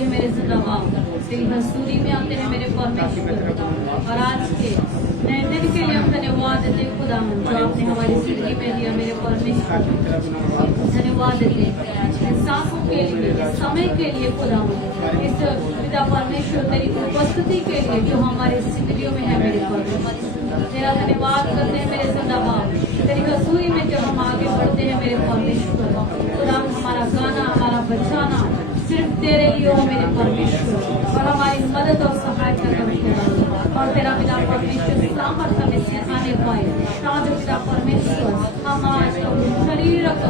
हैं मेरे जिंदा बाप, तेरी हजूरी में आते हैं मेरे परमेश्वर। और आज के नए दिन के लिए हम धन्यवाद देते हैं खुदा, जो आपने हमारी जिंदगी में दिया मेरे परमेश्वर। धन्यवाद देते हैं सांसों के लिए, समय के लिए खुदा, इस पिता परमेश्वर तेरी उपस्थिति के लिए जो हमारी जिंदगियों में है मेरे परमेश्वर। तेरा धन्यवाद करते हैं मेरे जिंदा बाप, तेरी हजूरी में जब हम आगे बढ़ते हैं मेरे परमेश्वर। खुदा हमारा गाना, हमारा बचाना सिर्फ तेरे लिए हो मेरे परमेश्वर, और हमारी मदद और सहायता करो। और तेरा पिता परमेश्वर सामर्थ्य में सिखाने पाए, ताकि पिता परमेश्वर हम आज शरीरक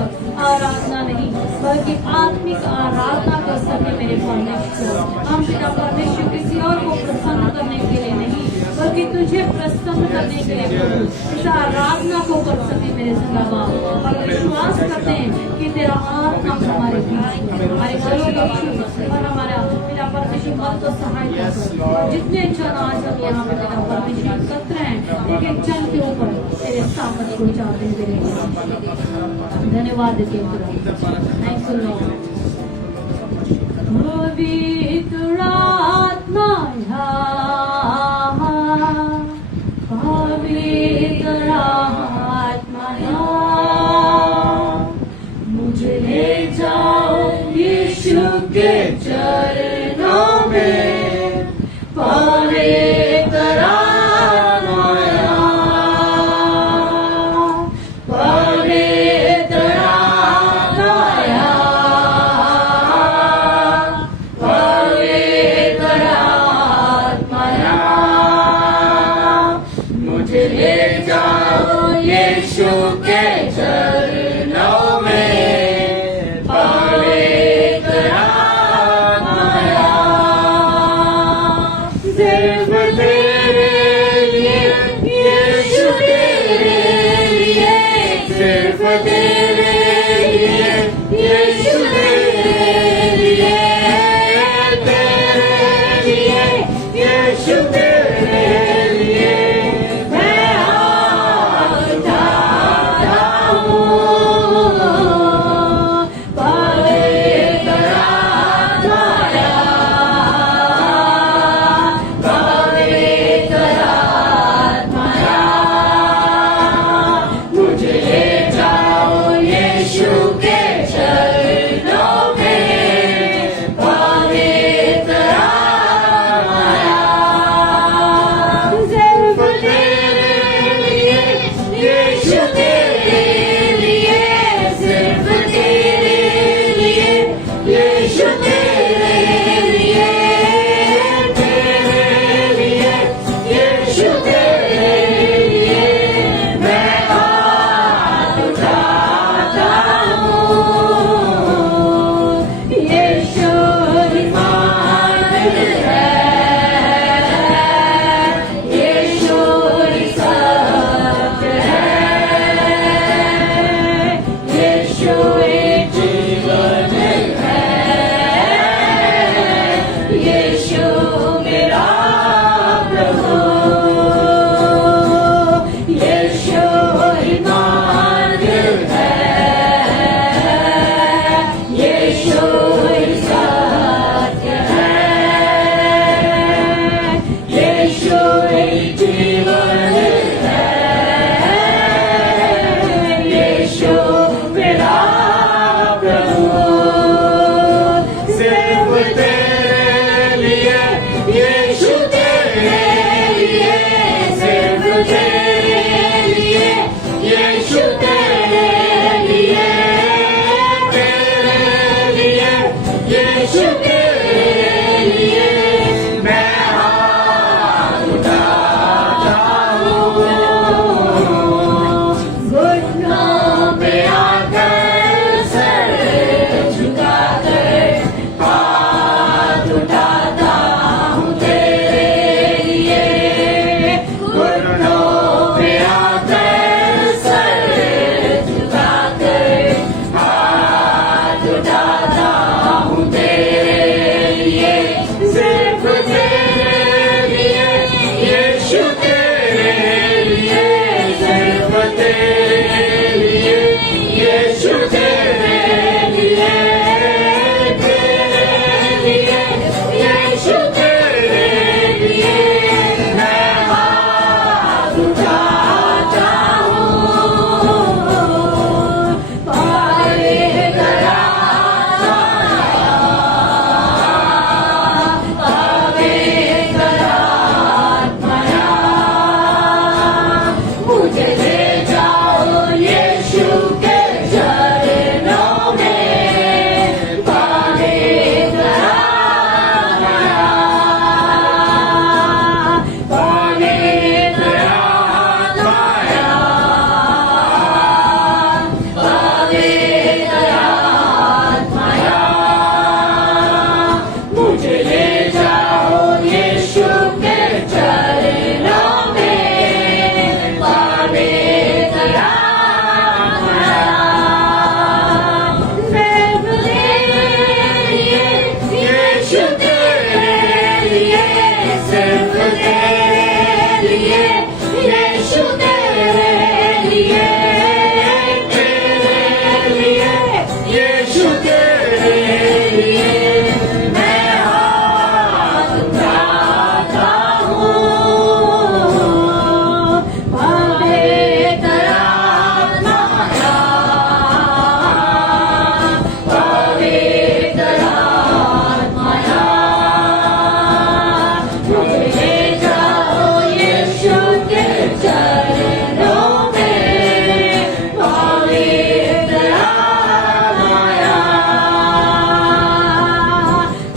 आराधना नहीं बल्कि आत्मिक आराधना कर सके मेरे परमेश्वर। हम पिता परमेश्वर किसी और को प्रसन्न करने के लिए नहीं बल्कि तुझे प्रसन्न करने के लिए इस आराधना को कर सके मेरे जिंदाबाद। और विश्वास करते हैं कि तेरा आत्मा हमारे बीच, हमारे घरों में और हमारा पिता परमेश्वर मत तो सहायता कर। जितने जन आज हम यहाँ पे पिता परमेश्वर एकत्र हैं, लेकिन जन के ऊपर तेरे सामर्थ को चाहते हैं तेरे धन्यवाद देते हैं। Thank you Lord. पवित्र आत्मा पवित्र आत्मा मुझे ले जाओ यीशु के चरणों में। पवित्र आत्मा पवित्र आत्मा पवित्र आत्मा मुझे ले जाओ यीशु के चरणों में। पवित्र आत्मा सिर्फ तेरे लिए यीशु, तेरे लिए सिर्फ तेरे लिए यीशु, तेरे लिए यीशु, तेरे लिए मैं हाथ उठाता हूँ। पवित्र आत्मा पवित्र आत्मा मुझे ले जाओ यीशु के चरणों में। पवित्र आत्मा सिर्फ तेरे लिए यीशु, तेरे लिए सिर्फ तेरे लिए यीशु, तेरे लिए यीशु, तेरे लिए मैं हाथ उठाता हूँ। यीशु ईमान है, यीशु सत्य है, यीशु जीवन है, यीशु मेरा प्रभु, यीशु ईमान है, यीशु सत्य है, यीशु जीवन है, यीशु मेरा प्रभु। सिर्फ तेरे लिए यीशु, तेरे लिए सिर्फ तेरे लिए यीशु, तेरे लिए यीशु, तेरे लिए मैं हाथ उठाता हूँ। घुटनों पे आकर सर झुकाकर हाथ उठाता हूँ तेरे लिए। घुटनों पे आकर सर झुकाकर हाथ उठाता हूँ तेरे लिए। सिर्फ तेरे लिए यीशु, तेरे लिए सिर्फ तेरे लिए यीशु, तेरे लिए यीशु तेरे लिए, सिर्फ तेरे लिए, यीशु तेरे लिए, तेरे लिए, यीशु तेरे लिए मैं हाथ उठाता हूँ। पवित्र आत्माया, पवित्र आत्माया, मुझे ले जाओ यीशु के चरणों में। पवित्र आत्माया,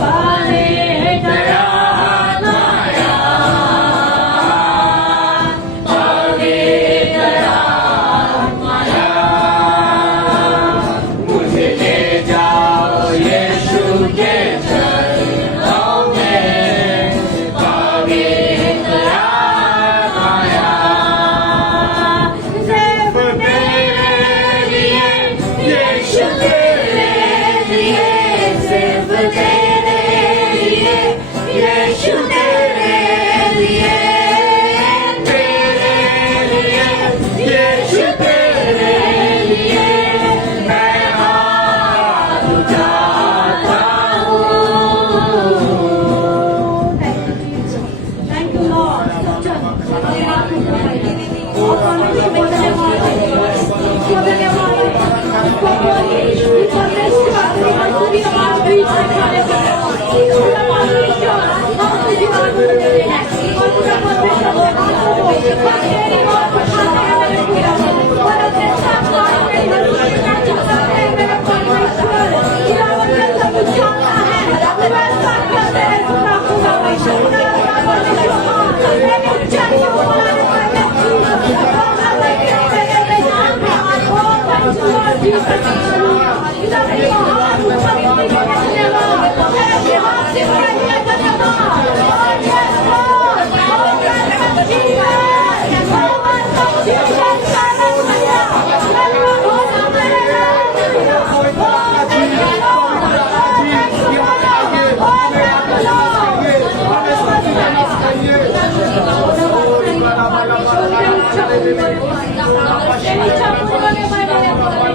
पवित्र आत्माया, पवित्र आत्माया, मुझे ले जाओ यीशु के चरणों में। पवित्र आत्माया, सिर्फ तेरे लिए, यीशु तेरे लिए, सिर्फ तेरे लिए, यीशु तेरे लिए, तेरे लिए, यीशु तेरे लिए मैं हाथ उठाता हूँ। Thank you, Lord. Oh, परमेश्वर को धन्यवाद है। इसको धन्यवाद है। इसको बोलिए, इसको धन्यवाद है। मजदूरी आवाज बीच में खड़े हो। इसको परमेश्वर, हम तुझे आवाज देते हैं। और पूरा परमेश्वर को आवाज दो। और तेरी आवाज उठाते हैं मेरे पिता। और अपने साथ साथ मेरी हंसी का चलाते हैं मेरे परमेश्वर। गिरावट का सब कुछ जानता है। मैं साथ करते हैं सुना पूरा परमेश्वर।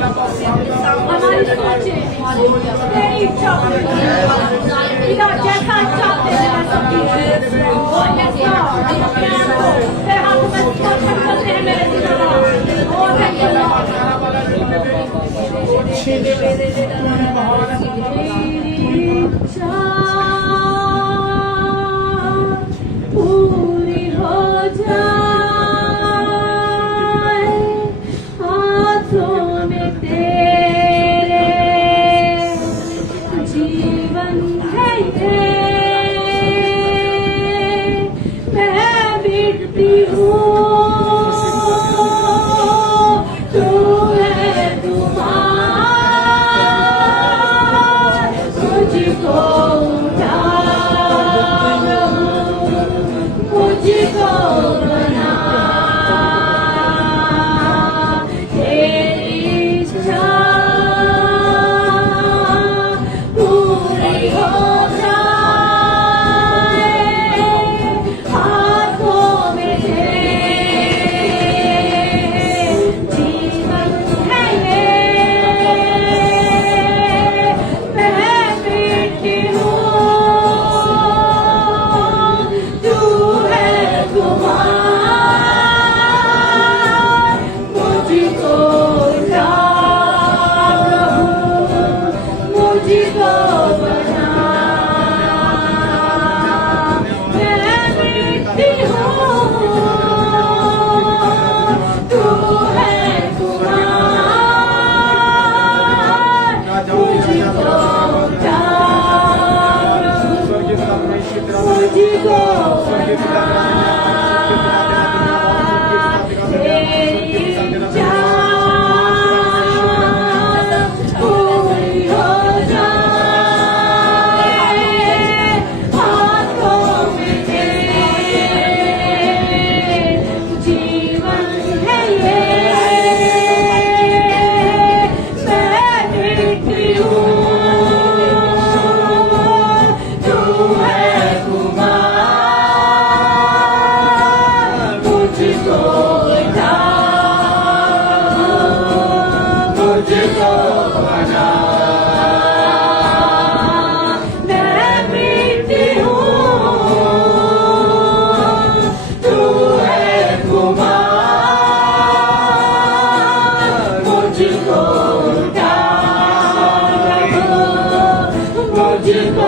हमारी सोचें, तेरी इच्छा पिता जैसा चाहते हैं वैसा कीजिए। और यस्सा, अपने आप को तेरे हाथ में समर्पण करते हैं मेरे पिता। ओ थैंक यू लॉर्ड। तेरी इच्छा पूरी हो जाए, हाथों में तेरे जीवन है ये। मैं बिकती हूँ, तू है तुम्हार, तुझको उठा मुझको बना। तेरी इच्छा पूरी हो जाए,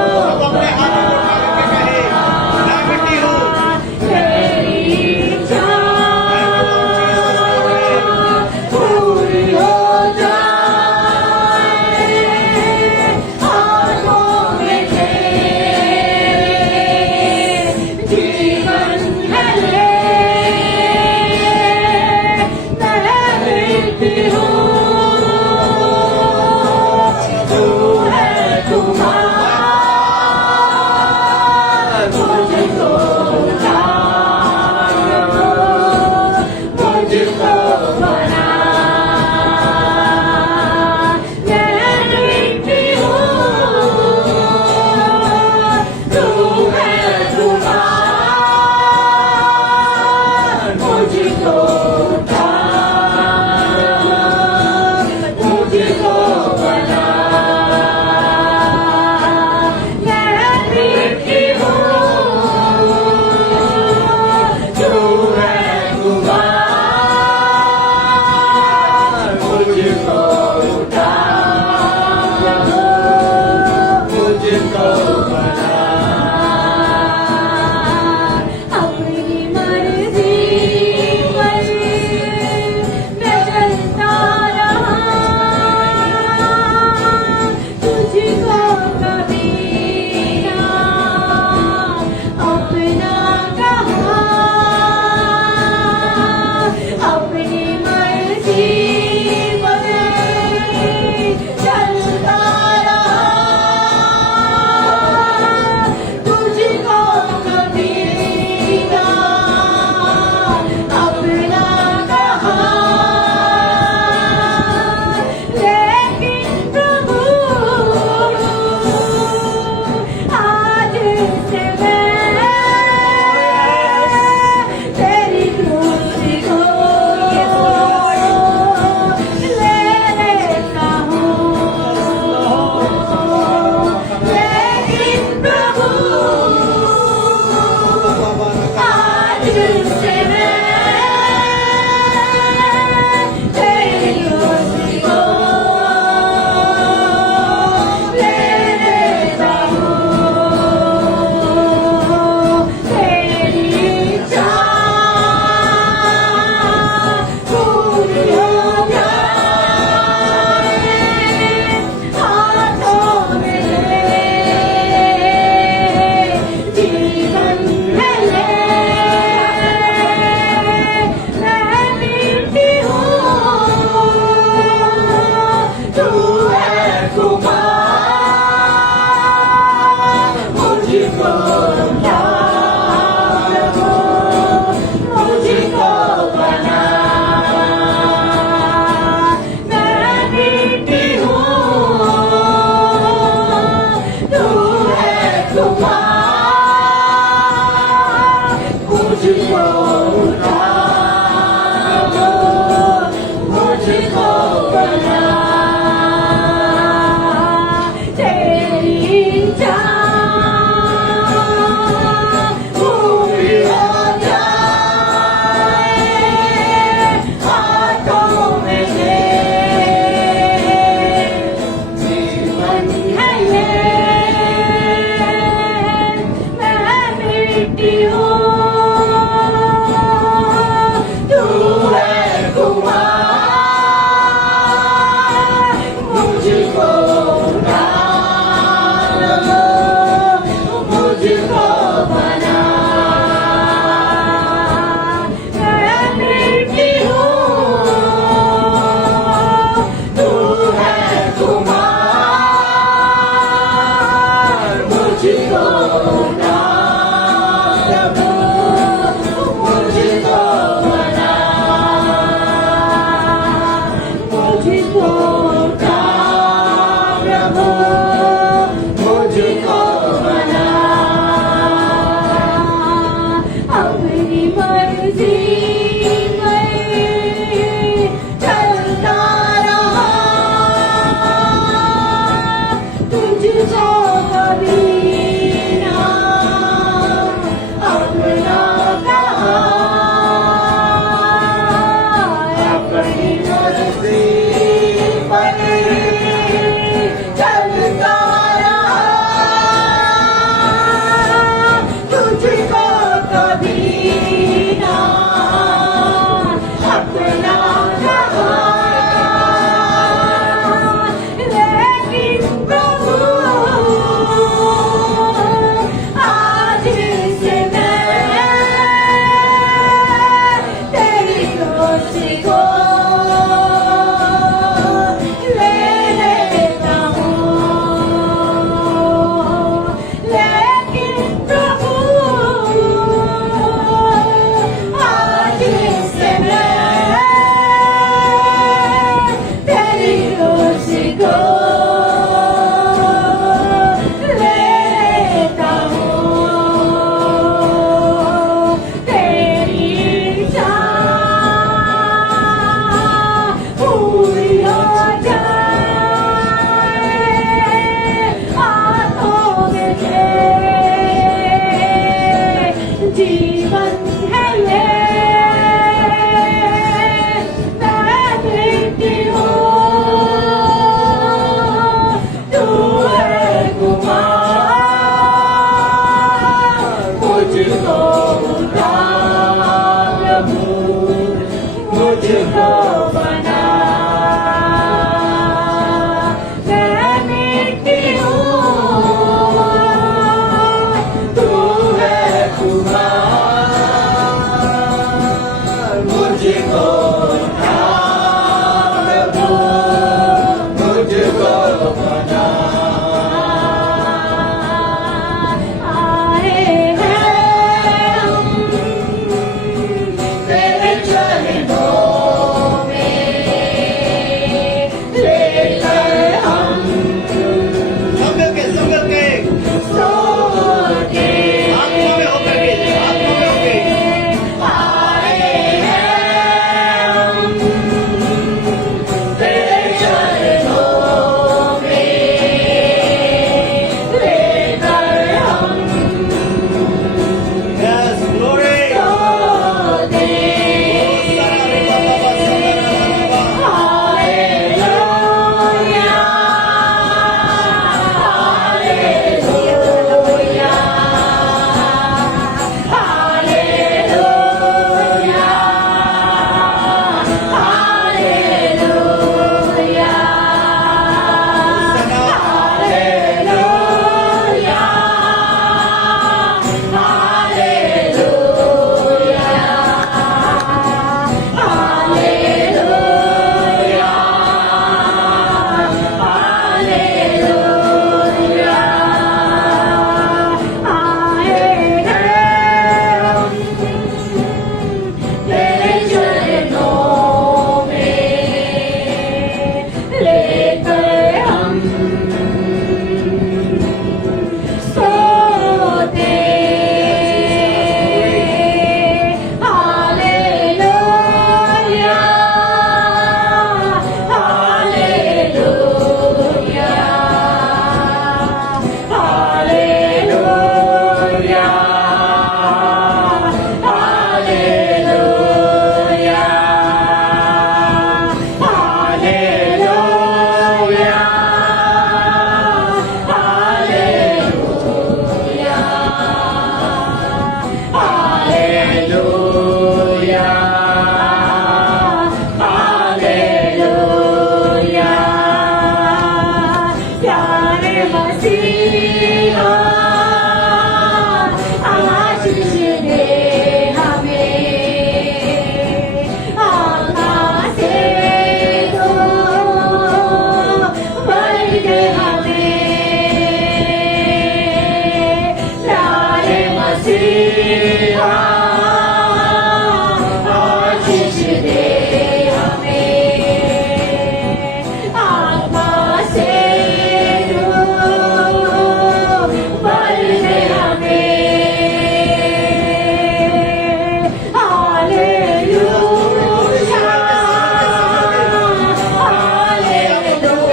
सब अपने हाथों को उठा करके कहे, मैं मिट्टी हूँ, तेरी इच्छा Thank you, Lord Jesus. पूरी हो जाए हाथों में तेरे जीवन है ले मैं मिट्टी हूँ तू है कुम्हार मुझको उतार मुझको बना मैं मिट्टी हूँ तू है कुम्हार मुझको उतार मुझको बना मैं मिट्टी हूँ तू है कुम्हार मुझको उतार मुझको बना अपनी मर्जी पर मैं चलता रहा तुझको कभी ना अपना कहा अपनी मर्जी पर चलता रहा तुझको कभी ना अपना कहा लेकिन प्रभु आज से मैं तेरी क्रूसी को ले लेता हूँ लेकिन प्रभु आज से मैं तेरी क्रूसी को ले लेता हूँ तेरी इच्छा पूरी हो जाए हाथों में जीवन है ले मैं मिट्टी हूँ तू है कुम्हार मुझको उतार मुझको बना मैं मिट्टी हूँ तू है कुम्हार मुझको उतार मुझको बना तेरी इच्छा पूरी हो जाए हाथों में जीवन है ये मैं मिट्टी हूँ तू है कुम्हार मुझको उतार मुझको बना मैं मिट्टी हूँ तू है कुम्हार मुझको उतार मुझको बना मुझको उतार मुझको बना अपनी मर्जी पर चलता रहा तुझको कभी ना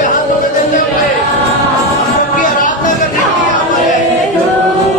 हाथों में देते हुए हम उनकी आराधना करने के लिए यहाँ पर है।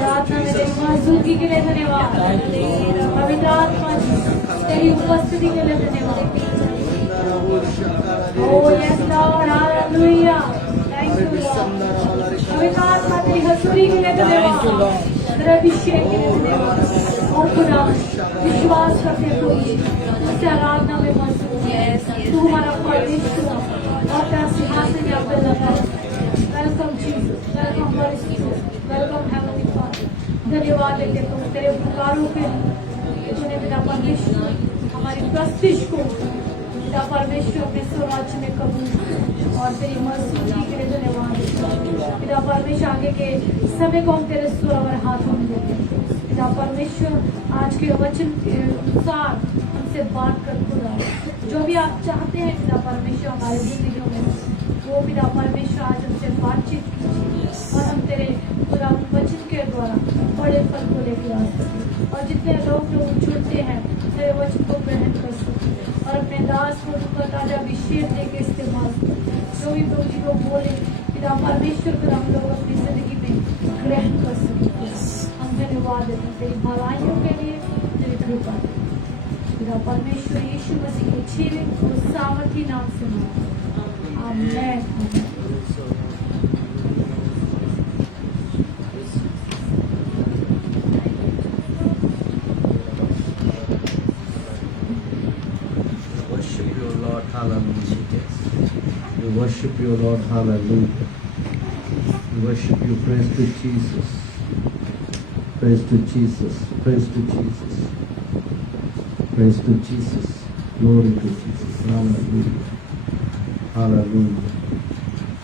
आराधना में तेरी मौजूदगी के लिए धन्यवाद। पवित्र आत्मा तेरी उपस्थिति के लिए धन्यवाद। Oh yes Lord, hallelujah. Thank you Lord. पवित्र आत्मा तेरी हसूरी के लिए धन्यवाद। तेरे अभिषेक के लिए धन्यवाद। और खुदा विश्वास करते हुए उससे आराधना में मौजूद है। तू हमारा परमेश्वर और तेरा सिंहासन यहाँ पे लगा है। वेलकम जीसस, वेलकम हॉली स्पिरिट, वेलकम हेवनली फादर। धन्यवाद देते तुम तेरे उपकारों के लिए। तूने पिता परमेश्वर हमारी प्रस्तिश को पिता परमेश्वर अपने स्वराज्य में कबूल और तेरी मर्जी के लिए धन्यवाद। पिता परमेश्वर आगे के समय को हम तेरे सुरवर हाथों में देते हैं। पिता परमेश्वर आज के वचन के अनुसार हमसे बात कर खुदा जो भी आप चाहते हैं पिता परमेश्वर हमारी जिंदगियों में वो पिता परमेश्वर आज हमसे बातचीत कीजिए और हम तेरे खुदा वचन के द्वारा बड़े फल को लेकर आ सके और जितने लोग जुड़ते हैं तेरे वचन को ग्रहण कर सके और अपने दास को उनका ताजा अभिषेक देके इस्तेमाल करें। जो भी प्रभु जी को बोले पिता परमेश्वर को हम लोग अपनी जिंदगी में ग्रहण कर सके। हम धन्यवाद देते हैं तेरी भलाइयों के लिए, तेरी कृपा के लिए। पिता परमेश्वर यीशु मसीह के छीले और सामर्थी नाम से आमीन। Worship you, Lord, hallelujah. We worship you, Lord, hallelujah. We worship you, praise to Jesus. Praise to Jesus, praise to Jesus. Praise to Jesus, glory to Jesus, hallelujah. Hallelujah.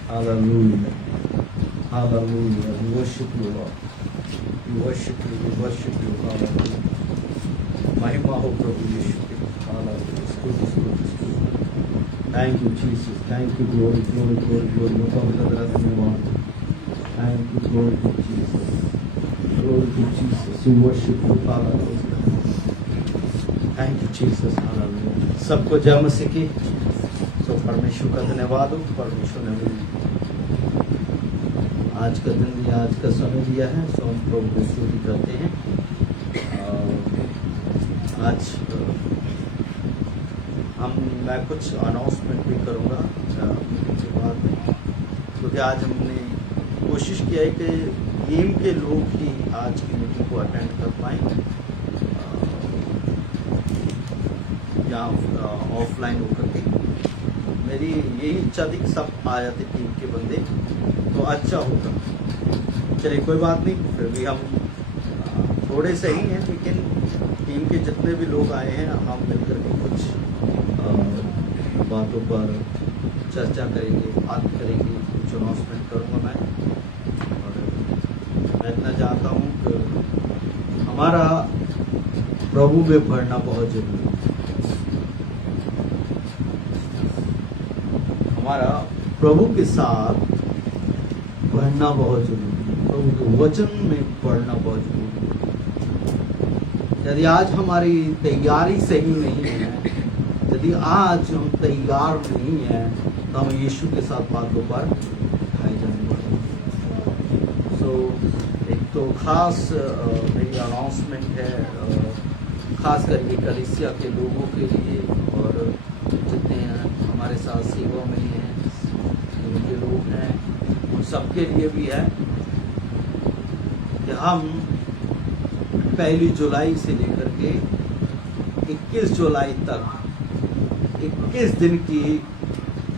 Hallelujah. Hallelujah. We worship you, Lord. We worship you, we worship you, hallelujah. महिमा हो प्रभु यीशु की, hallelujah. स्तुति, स्तुति, स्तुति. Thank you, Jesus. Thank you, glory, glory, glory, glory. No पवित्र तरह धन्यवाद. Thank you, glory to Jesus. Glory to Jesus. We worship you, hallelujah. Thank you, Jesus, hallelujah. सबको जय मसीह की. तो परमेश्वर का धन्यवाद हो। परमेश्वर ने मुझे आज का दिन दिया, आज का समय दिया है, सो हम प्रभु को स्तुति करते हैं। आज मैं कुछ अनाउंसमेंट भी करूँगा के बाद में, क्योंकि आज हमने कोशिश किया है कि एम के लोग ही आज की मीटिंग को अटेंड कर पाएँ या ऑफलाइन होकर के। मेरी यही इच्छा थी कि सब आ जाते टीम के बंदे तो अच्छा होगा। चलिए कोई बात नहीं, फिर भी हम थोड़े सही हैं, लेकिन टीम के जितने भी लोग आए हैं हम मिलकर के कुछ बातों पर चर्चा करेंगे, बात करेंगे, कुछ अनाउंसमेंट करूँगा मैं। और मैं इतना चाहता हूँ कि हमारा प्रभु में बढ़ना बहुत जरूरी है। हमारा प्रभु के साथ बढ़ना बहुत जरूरी है, प्रभु के वचन में बढ़ना बहुत जरूरी है। यदि आज हमारी तैयारी सही नहीं है, यदि आज हम तैयार नहीं हैं, तो हम यीशु के साथ बातों पर खाए जाने वाले। सो एक तो खास मेरी अनाउंसमेंट है, खास करके कलीसिया के लोगों के लिए और जितने हमारे साथ सेवा में हैं, उनके लोग हैं, उन सबके लिए भी है कि हम 1 जुलाई से लेकर के 21 जुलाई तक 21 दिन की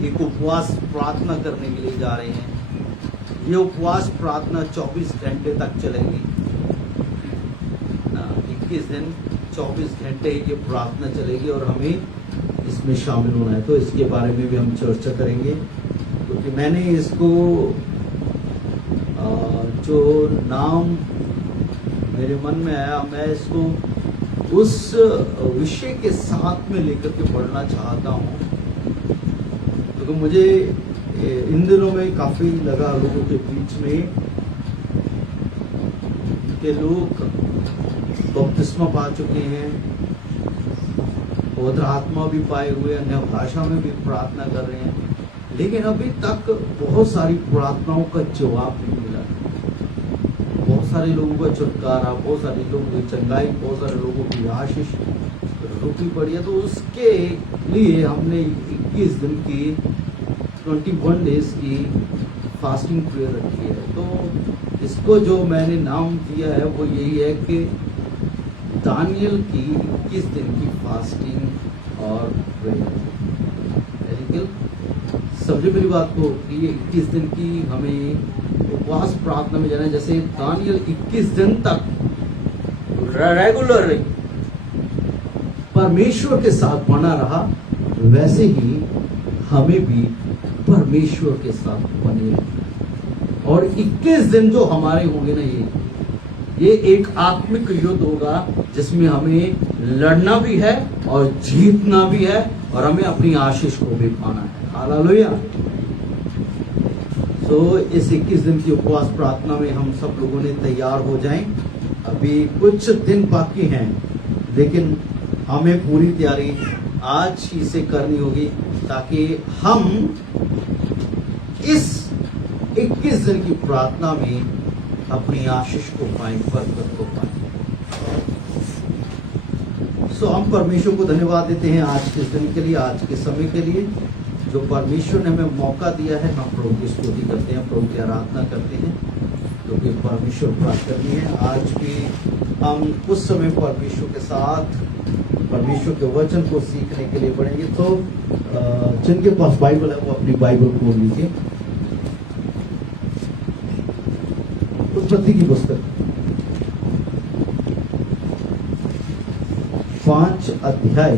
एक उपवास प्रार्थना करने के लिए जा रहे हैं। ये उपवास प्रार्थना 24 घंटे तक चलेगी। 21 दिन 24 घंटे ये प्रार्थना चलेगी और हमें इसमें शामिल होना है। तो इसके बारे में भी हम चर्चा करेंगे, क्योंकि मैंने इसको जो नाम मेरे मन में आया, मैं इसको उस विषय के साथ में लेकर के पढ़ना चाहता हूँ, क्योंकि मुझे इन दिनों में काफ़ी लगा लोगों के बीच में कि लोग बपतिस्मा पा चुके हैं, पवित्र आत्मा भी पाए हुए, अन्य भाषा में भी प्रार्थना कर रहे हैं, लेकिन अभी तक बहुत सारी प्रार्थनाओं का जवाब नहीं मिला। बहुत सारे लोगों का छुटकारा, बहुत सारे लोगों की चंगाई, बहुत सारे लोगों की आशीष रुकी पड़ी है। तो उसके लिए हमने 21 दिन की 21 डेज की फास्टिंग प्रेयर रखी है। तो इसको जो मैंने नाम दिया है वो यही है कि दानियल की 21 दिन की फास्टिंग और प्रेयर। लेकिन सबसे पहली बात तो ये 21 दिन की हमें उपवास प्रार्थना में जाना है। जैसे दानियल 21 दिन तक रेगुलर परमेश्वर के साथ बना रहा, वैसे ही हमें भी परमेश्वर के साथ बने रहना। और 21 दिन जो हमारे होंगे ना, ये एक आत्मिक युद्ध होगा जिसमें हमें लड़ना भी है और जीतना भी है और हमें अपनी आशीष को भी पाना है। हालेलुया। तो इस 21 दिन की उपवास प्रार्थना में हम सब लोगों ने तैयार हो जाएं। अभी कुछ दिन बाकी हैं, लेकिन हमें पूरी तैयारी आज ही से करनी होगी ताकि हम इस 21 दिन की प्रार्थना में अपनी आशीष को पाएं, बरकत को पाएं। सो हम परमेश्वर को धन्यवाद देते हैं आज के दिन के लिए, आज के समय के लिए जो परमेश्वर ने हमें मौका दिया है। हम प्रभु की स्तुति करते हैं, प्रभु की आराधना करते हैं, क्योंकि परमेश्वर प्राप्त करनी है। आज भी हम कुछ समय परमेश्वर के साथ परमेश्वर के वचन को सीखने के लिए पढ़ेंगे। तो जिनके पास बाइबल है वो अपनी बाइबल खोल लीजिए। उत्पत्ति की पुस्तक 5 अध्याय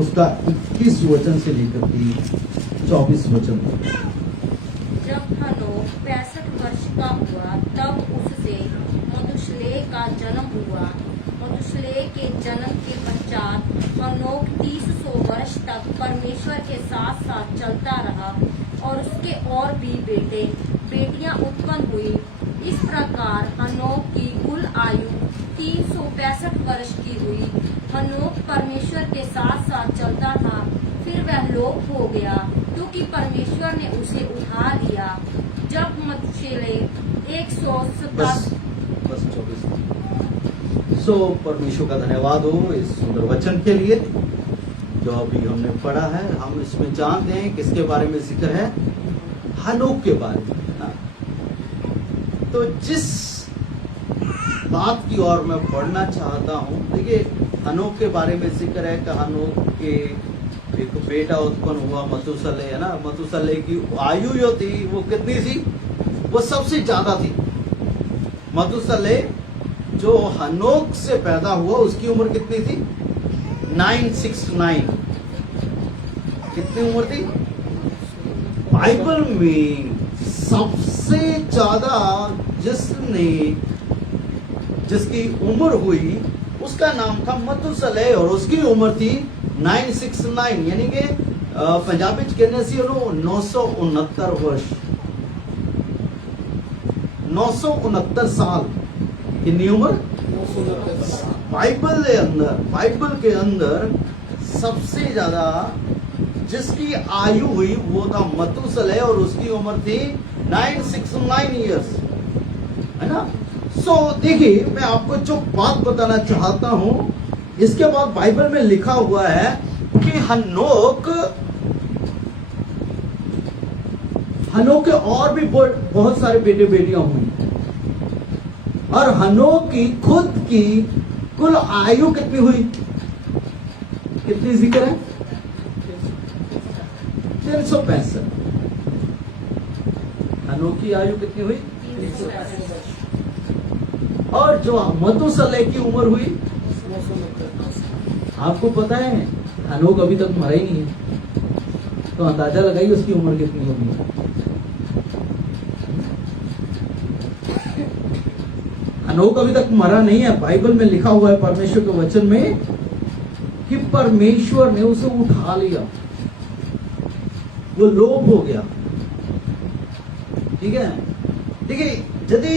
उसका 21 वचन से लेकर के 24 वचन तक। जब हनोक 65 वर्ष का हुआ तब उससे मथुशेलह का जन्म हुआ। मथुशेलह के जन्म के पश्चात हनोक 300 वर्ष तक परमेश्वर के साथ साथ चलता रहा और उसके और भी बेटे बेटियां उत्पन्न हुई। इस प्रकार हनोक की कुल आयु 365 वर्ष की हुई। हनोक परमेश्वर के साथ साथ चलता था, फिर वह लोप हो गया क्योंकि परमेश्वर ने उसे उठा लिया। जब मथुशेलह 127 परमेश्वर का धन्यवाद हो इस सुंदर वचन के लिए जो अभी हमने पढ़ा है। हम इसमें जानते हैं किसके बारे में जिक्र है, हनोक के बारे में। तो जिस बात की ओर मैं पढ़ना चाहता हूँ, देखिए हनोक के बारे में जिक्र है कि हनोक के एक बेटा उत्पन्न हुआ मथुशेलह, है ना। मथुशेलह की आयु जो थी वो कितनी थी, वो सबसे ज्यादा थी। मथुशेलह जो हनोक से पैदा हुआ उसकी उम्र कितनी थी, 969। कितनी उम्र थी? बाइबल में सबसे ज्यादा जिसकी उम्र हुई उसका नाम था मथुशेलह और उसकी उम्र थी 969, यानी कि पंजाबी कहने से 969 वर्ष, 969 साल। कितनी उम्र? बाइबल के अंदर सबसे ज्यादा जिसकी आयु हुई वो था मथुशेलह और उसकी उम्र थी 969 इयर्स, है ना। सो देखिए मैं आपको जो बात बताना चाहता हूं, इसके बाद बाइबल में लिखा हुआ है कि हनोक के और भी बहुत सारे बेटे बेटियां हुई और हनोक की खुद की कुल आयु कितनी हुई, कितनी जिक्र है? 365। हनोक की आयु कितनी हुई? 365। और जो मथुशेलह की उम्र हुई, आपको पता है हनोक अभी तक मरा ही नहीं है, तो अंदाजा लगाइए उसकी उम्र कितनी होगी। हनोक अभी तक मरा नहीं है। बाइबल में लिखा हुआ है परमेश्वर के वचन में कि परमेश्वर ने उसे उठा लिया, वो लोप हो गया। ठीक है, देखिए यदि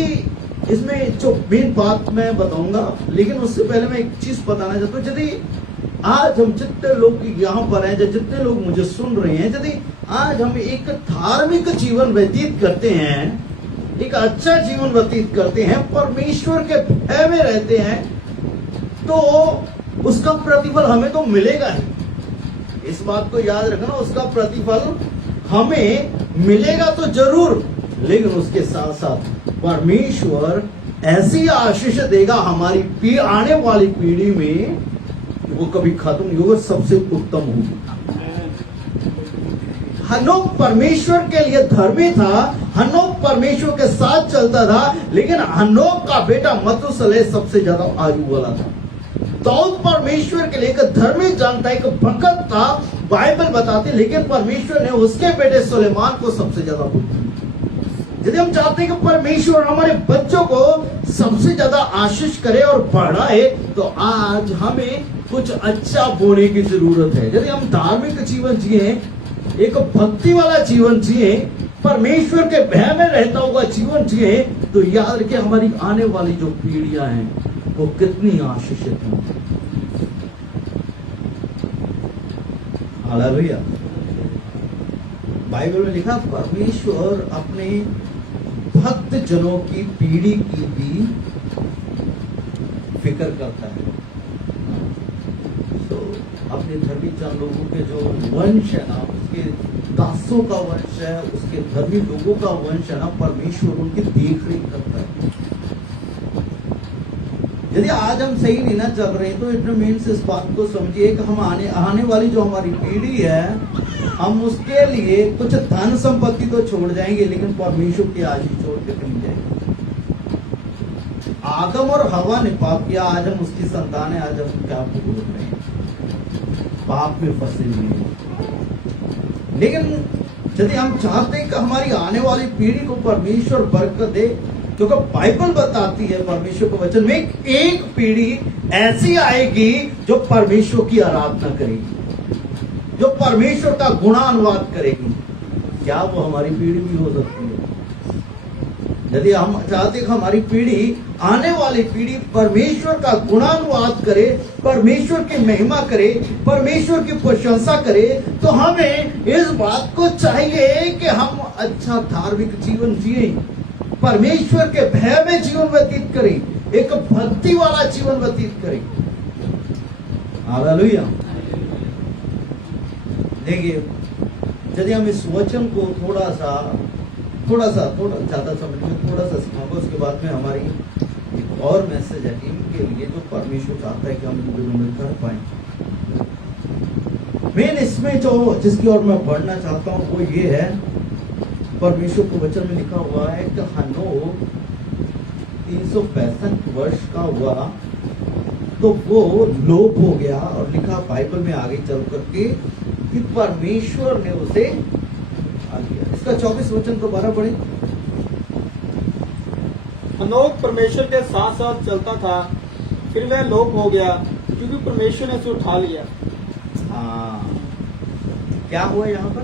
इसमें जो मेन बात मैं बताऊंगा, लेकिन उससे पहले मैं एक चीज बताना चाहता हूं। यदि आज हम जितने लोग यहाँ पर हैं, जितने लोग मुझे सुन रहे हैं, यदि आज हम एक धार्मिक जीवन व्यतीत करते हैं, एक अच्छा जीवन व्यतीत करते हैं, परमेश्वर के भय में रहते हैं, तो उसका प्रतिफल हमें तो मिलेगा ही। इस बात को याद रखना, उसका प्रतिफल हमें मिलेगा तो जरूर, लेकिन उसके साथ साथ परमेश्वर ऐसी आशीष देगा हमारी आने वाली पीढ़ी में, वो कभी खत्म नहीं होगा, सबसे उत्तम होगी। हनोक परमेश्वर के लिए धर्मी था, हनोक परमेश्वर के साथ चलता था, लेकिन हनोक का बेटा मतुसलह सबसे ज्यादा आयु वाला था। दाऊद परमेश्वर के लिए एक धर्मी जनता, एक भक्त था, बाइबल बताती, लेकिन परमेश्वर ने उसके बेटे सुलेमान को सबसे ज्यादा बुद्धि। यदि हम चाहते हैं कि परमेश्वर हमारे बच्चों को सबसे ज्यादा आशीष करे और बढ़ाए, तो आज हमें कुछ अच्छा बोने की जरूरत है। यदि हम धार्मिक जीवन जिए, एक भक्ति वाला जीवन जिए, परमेश्वर के भय में रहता हुआ जीवन जिए, तो याद रखिए हमारी आने वाली जो पीढ़ियां हैं वो कितनी आशीषित हैं। हालेलुया। बाइबल में लिखा, परमेश्वर अपने भक्त जनों की पीढ़ी की भी फिक्र करता है। तो अपने धर्मी जन लोगों के जो वंश है ना, उसके दासों का वंश है, उसके धर्मी लोगों का वंश है ना, परमेश्वर उनकी देख रेख करता है। यदि आज हम सही नहीं ना चल रहे, तो इट मीन्स इस बात को समझिए कि हम आने वाली जो हमारी पीढ़ी है, हम उसके लिए कुछ धन संपत्ति तो छोड़ जाएंगे, लेकिन परमेश्वर की आशीष छोड़ के नहीं जाएंगे। आदम और हवा ने पाप किया, आज हम उसकी संतान है, आज हम क्या भुगत रहे हैं, पाप में फंसे हुए हैं। लेकिन यदि हम चाहते हैं कि हमारी आने वाली पीढ़ी को परमेश्वर बरकत दे, क्योंकि बाइबल बताती है, परमेश्वर के वचन में, एक पीढ़ी ऐसी आएगी जो परमेश्वर की आराधना करेगी, जो परमेश्वर का गुणानुवाद करेगी। क्या वो हमारी पीढ़ी भी हो सकती है? यदि हम चाहते कि हमारी पीढ़ी, आने वाली पीढ़ी परमेश्वर का गुणानुवाद करे, परमेश्वर की महिमा करे, परमेश्वर की प्रशंसा करे, तो हमें इस बात को चाहिए कि हम अच्छा धार्मिक जीवन जिए, परमेश्वर के भय में जीवन व्यतीत करें, एक भक्ति वाला जीवन व्यतीत करें। हालेलुया। देखिए, यदि हम इस वचन को थोड़ा ज्यादा समझ में थोड़ा सा सीखोगे, उसके बाद में हमारी एक और मैसेज है टीम के लिए, जो परमेश्वर चाहता है कि हम इनको कर पाए। मेन इसमें जो जिसकी ओर मैं बढ़ना चाहता हूँ वो ये है, परमेश्वर के वचन में लिखा हुआ है कि हनोक 365 वर्ष का हुआ तो वो लोप हो गया, और लिखा बाइबल में आगे चल करके कि परमेश्वर ने उसे आ लिया। इसका 24 वचन दोबारा पढ़े। हनोक परमेश्वर के साथ साथ चलता था, फिर वह लोप हो गया क्योंकि परमेश्वर ने उसे उठा लिया। हाँ, क्या हुआ यहाँ पर?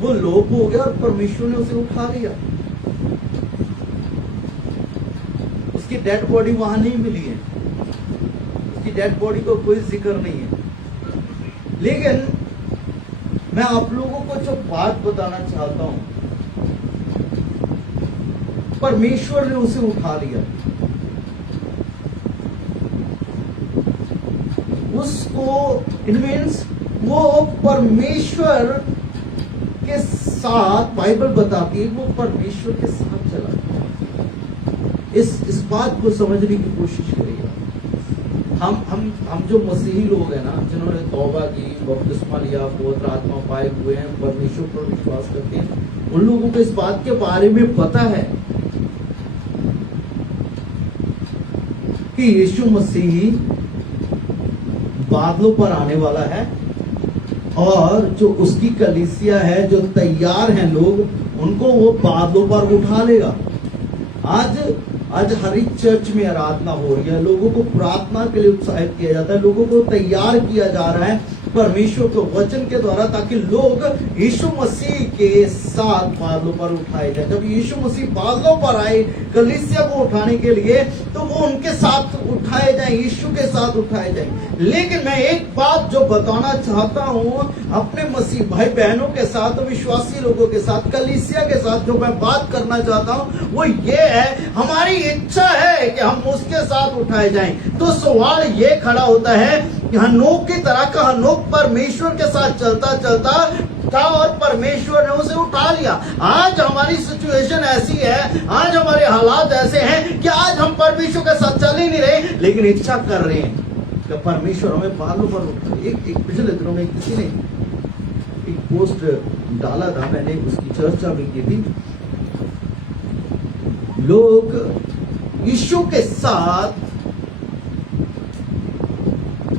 वो लोप हो गया और परमेश्वर ने उसे उठा लिया। उसकी डेड बॉडी वहां नहीं मिली है, उसकी डेड बॉडी को कोई जिक्र नहीं है। लेकिन मैं आप लोगों को जो बात बताना चाहता हूं, परमेश्वर ने उसे उठा लिया। उसको इट मीन्स वो परमेश्वर के साथ, बाइबल बताती है वो परमेश्वर के साथ चला। इस बात को समझने की कोशिश करिएगा। हम जो मसीही लोग हैं ना, जिन्होंने तौबा की, बपतिस्मा लिया, पवित्र आत्मा पाए हुए हैं, परमेश्वर पर विश्वास करते हैं, उन लोगों को इस बात के बारे में पता है कि यीशु मसीह बादलों पर आने वाला है, और जो उसकी कलीसिया है, जो तैयार हैं लोग, उनको वो बादलों पर उठा लेगा। आज हर एक चर्च में आराधना हो रही है, लोगों को प्रार्थना के लिए उत्साहित किया जाता है, लोगों को तैयार किया जा रहा है परमेश्वर के वचन के द्वारा, ताकि लोग यीशु मसीह के साथ बादलों पर उठाए जाए। जब यीशु मसीह बादलों पर आए कलीसिया को उठाने के लिए, तो वो उनके साथ उठाए जाए, यीशु के साथ उठाए जाए। लेकिन मैं एक बात जो बताना चाहता हूँ अपने मसीह भाई बहनों के साथ, विश्वासी लोगों के साथ, कलीसिया के साथ, जो मैं बात करना चाहता हूँ वो ये है, हमारी इच्छा है कि हम उसके साथ उठाए जाएं। तो सवाल ये खड़ा होता है कि हनोक की तरह का हनोक परमेश्वर के साथ चलता चलता था और परमेश्वर ने उसे उठा लिया। आज हमारी सिचुएशन ऐसी है, आज हमारे हालात ऐसे हैं कि आज हम परमेश्वर के साथ चल ही नहीं रहे, लेकिन इच्छा कर रहे हैं कि परमेश्वर हमें बादलों पर उठाए। एक पिछले दिनों में किसी ने एक पोस्ट डाला था, मैंने उसकी चर्चा भी की थी। लोग यीशु के साथ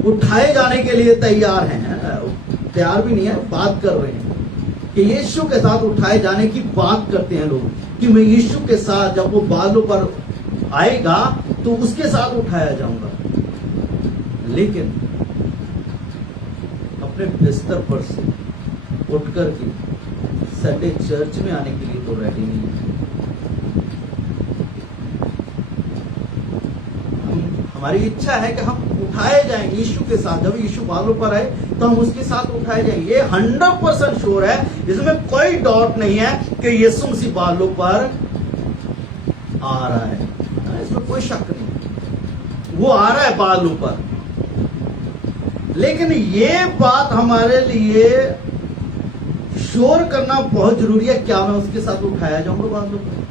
उठाए जाने के लिए तैयार हैं, तैयार भी नहीं है, बात कर रहे हैं कि यीशु के साथ उठाए जाने की बात करते हैं लोग, कि मैं यीशु के साथ जब वो बादलों पर आएगा तो उसके साथ उठाया जाऊंगा। लेकिन अपने बिस्तर पर से उठकर के संडे चर्च में आने के लिए तो रेडी नहीं है। हमारी इच्छा है कि हम उठाए जाएं यीशु के साथ। जब यीशु बादलों पर आए तो हम उसके साथ उठाए जाएं। ये 100% श्योर है, इसमें कोई डाउट नहीं है कि यीशु मसीह बादलों पर आ रहा है, इसमें कोई शक नहीं, वो आ रहा है बादलों पर। लेकिन ये बात हमारे लिए श्योर करना बहुत जरूरी है, क्या मैं उसके साथ उठाया जाऊंगा बादलों पर?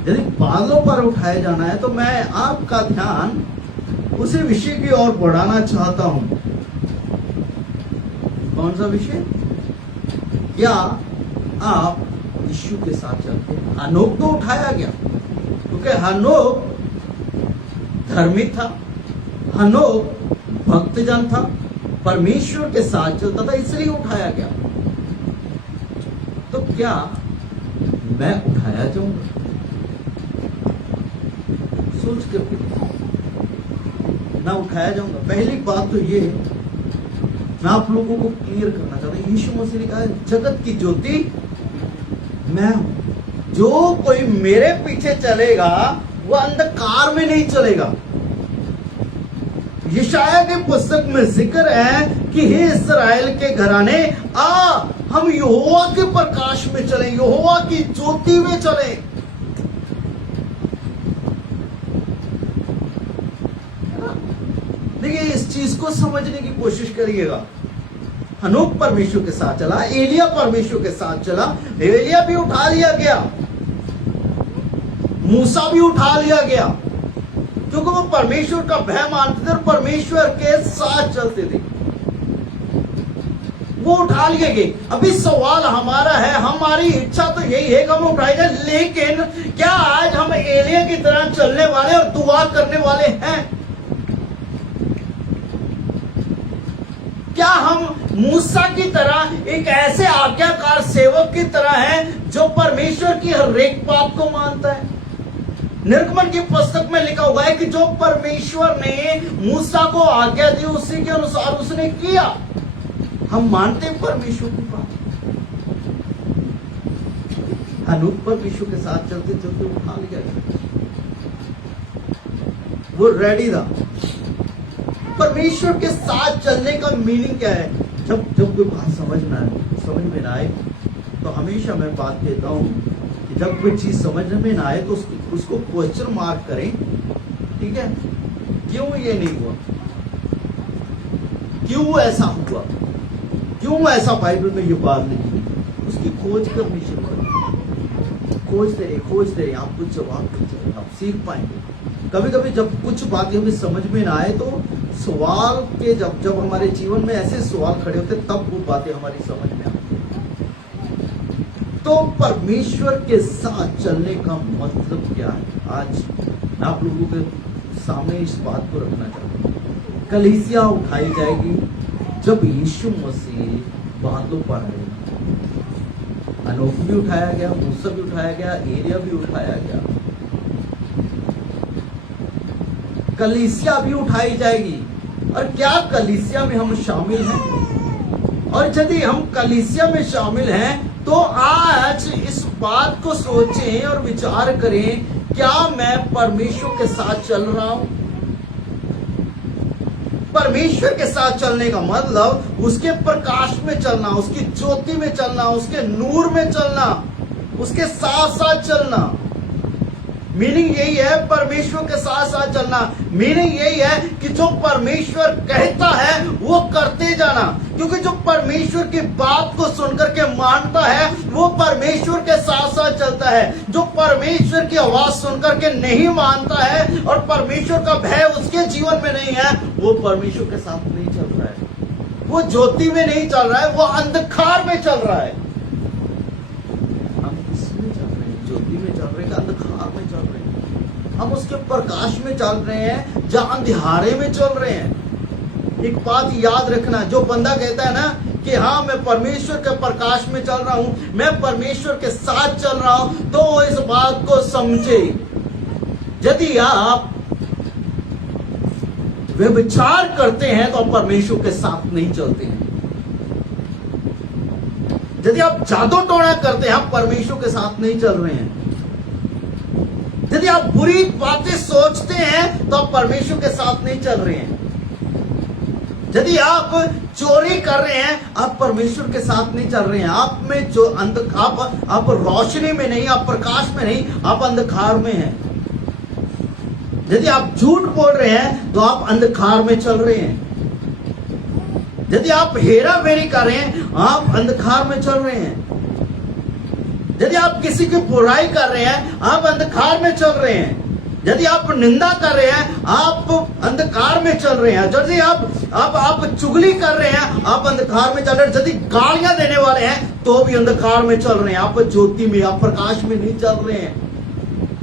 यदि बादलों पर उठाए जाना है तो मैं आपका ध्यान उसी विषय की ओर बढ़ाना चाहता हूं। कौन सा विषय? क्या आप यीशु के साथ चलते हैं? हनोक तो उठाया गया क्योंकि हनोक धर्मी था, हनोक भक्तजन था, परमेश्वर के साथ चलता था, इसलिए उठाया गया। तो क्या मैं उठाया जाऊंगा? सोच कर ना उठाया जाऊंगा। पहली बात तो ये मैं आप लोगों को क्लियर करना चाहता हूं, यीशु मसीह ने कहा जगत की ज्योति मैं हूं, जो कोई मेरे पीछे चलेगा वो अंधकार में नहीं चलेगा। यशाया के पुस्तक में जिक्र है कि हे इस्राएल के घराने, आ हम यहोवा के प्रकाश में चलें, यहोवा की ज्योति में चलें। देखिए, इस चीज को समझने की कोशिश करिएगा। हनोक परमेश्वर के साथ चला, एलिया परमेश्वर के साथ चला, एलिया भी उठा लिया गया, मूसा भी उठा लिया गया, क्योंकि वो परमेश्वर का भय मानते थे और परमेश्वर के साथ चलते थे, वो उठा लिए गए। अभी सवाल हमारा है, हमारी इच्छा तो यही है कि हम उठाए जाए, लेकिन क्या आज हम एलिया की तरह चलने वाले और दुआ करने वाले हैं? क्या हम मूसा की तरह एक ऐसे आज्ञाकार सेवक की तरह हैं जो परमेश्वर की हर एक बात को मानता है? निर्गमन की पुस्तक में लिखा हुआ है कि जो परमेश्वर ने मूसा को आज्ञा दी उसी के अनुसार उसने किया। हम मानते हैं परमेश्वर की बात। हनोक परमेश्वर के साथ चलते चलते उठा लिया गया, वो रेडी था। परमेश्वर के साथ चलने का मीनिंग क्या है? जब कोई बात समझ में ना आए तो हमेशा मैं बात कहता हूं कि जब कोई चीज समझ में ना आए तो उसको क्वेश्चन मार्क करें, ठीक है? क्यों ये नहीं हुआ, क्यों ऐसा हुआ, क्यों ऐसा बाइबल में ये बात लिखी, उसकी खोज करनी चाहिए। खोजते रहिए, आप कुछ जवाब आप सीख पाएंगे। कभी कभी जब कुछ बातें हमें समझ में ना आए तो सवाल के जब हमारे जीवन में ऐसे सवाल खड़े होते तब वो बातें हमारी समझ में आती हैं। तो परमेश्वर के साथ चलने का मतलब क्या है? आज मैं आप लोगों के सामने इस बात को रखना चाहता हूँ। कलीसिया उठाई जाएगी जब यीशु मसीह बादलों पर आएगा। हनोक भी उठाया गया, मूसा भी उठाया गया, एलिया भी उठाया गया, कलीसिया भी उठाई जाएगी और क्या कलीसिया में हम शामिल हैं? और यदि हम कलीसिया में शामिल हैं तो आज इस बात को सोचें और विचार करें, क्या मैं परमेश्वर के साथ चल रहा हूं? परमेश्वर के साथ चलने का मतलब उसके प्रकाश में चलना, उसकी ज्योति में चलना, उसके नूर में चलना, उसके साथ साथ चलना। मीनिंग यही है परमेश्वर के साथ साथ चलना। मीनिंग यही है कि जो परमेश्वर कहता है वो करते जाना, क्योंकि जो परमेश्वर की बात को सुनकर के मानता है वो परमेश्वर के साथ साथ चलता है। जो परमेश्वर की आवाज सुनकर के नहीं मानता है और परमेश्वर का भय उसके जीवन में नहीं है, वो परमेश्वर के साथ नहीं चल रहा है, वो ज्योति में नहीं चल रहा है, वो अंधकार में चल रहा है। हम किसमें चल रहे हैं? ज्योति में चल रहे हैं, अंधकार में चल रहे हैं? हम उसके प्रकाश में चल रहे हैं जहां अंधियारे में चल रहे हैं। एक बात याद रखना, जो बंदा कहता है ना कि हाँ मैं परमेश्वर के प्रकाश में चल रहा हूं, मैं परमेश्वर के साथ चल रहा हूं, तो वो इस बात को समझे, यदि आप व्यभिचार करते हैं तो आप परमेश्वर के साथ नहीं चलते हैं। यदि आप जादू टोना करते हैं, आप परमेश्वर के साथ नहीं चल रहे हैं। यदि आप बुरी बातें सोचते हैं तो आप परमेश्वर के साथ नहीं चल रहे हैं। यदि आप चोरी कर रहे हैं, आप परमेश्वर के साथ नहीं चल रहे हैं। आप में जो आप रोशनी में नहीं, आप प्रकाश में नहीं, आप अंधकार में हैं। यदि आप झूठ बोल रहे हैं तो आप अंधकार में चल रहे हैं। यदि आप हेरा फेरी कर रहे हैं, आप अंधकार में चल रहे हैं। यदि आप किसी की बुराई कर रहे हैं, आप अंधकार में चल रहे हैं। यदि आप निंदा कर रहे हैं, आप अंधकार में चल रहे हैं। यदि आप चुगली कर रहे हैं, आप अंधकार में चल रहे हैं। यदि गालियां देने वाले हैं तो भी अंधकार में चल रहे हैं। आप ज्योति में, आप प्रकाश में नहीं चल रहे हैं।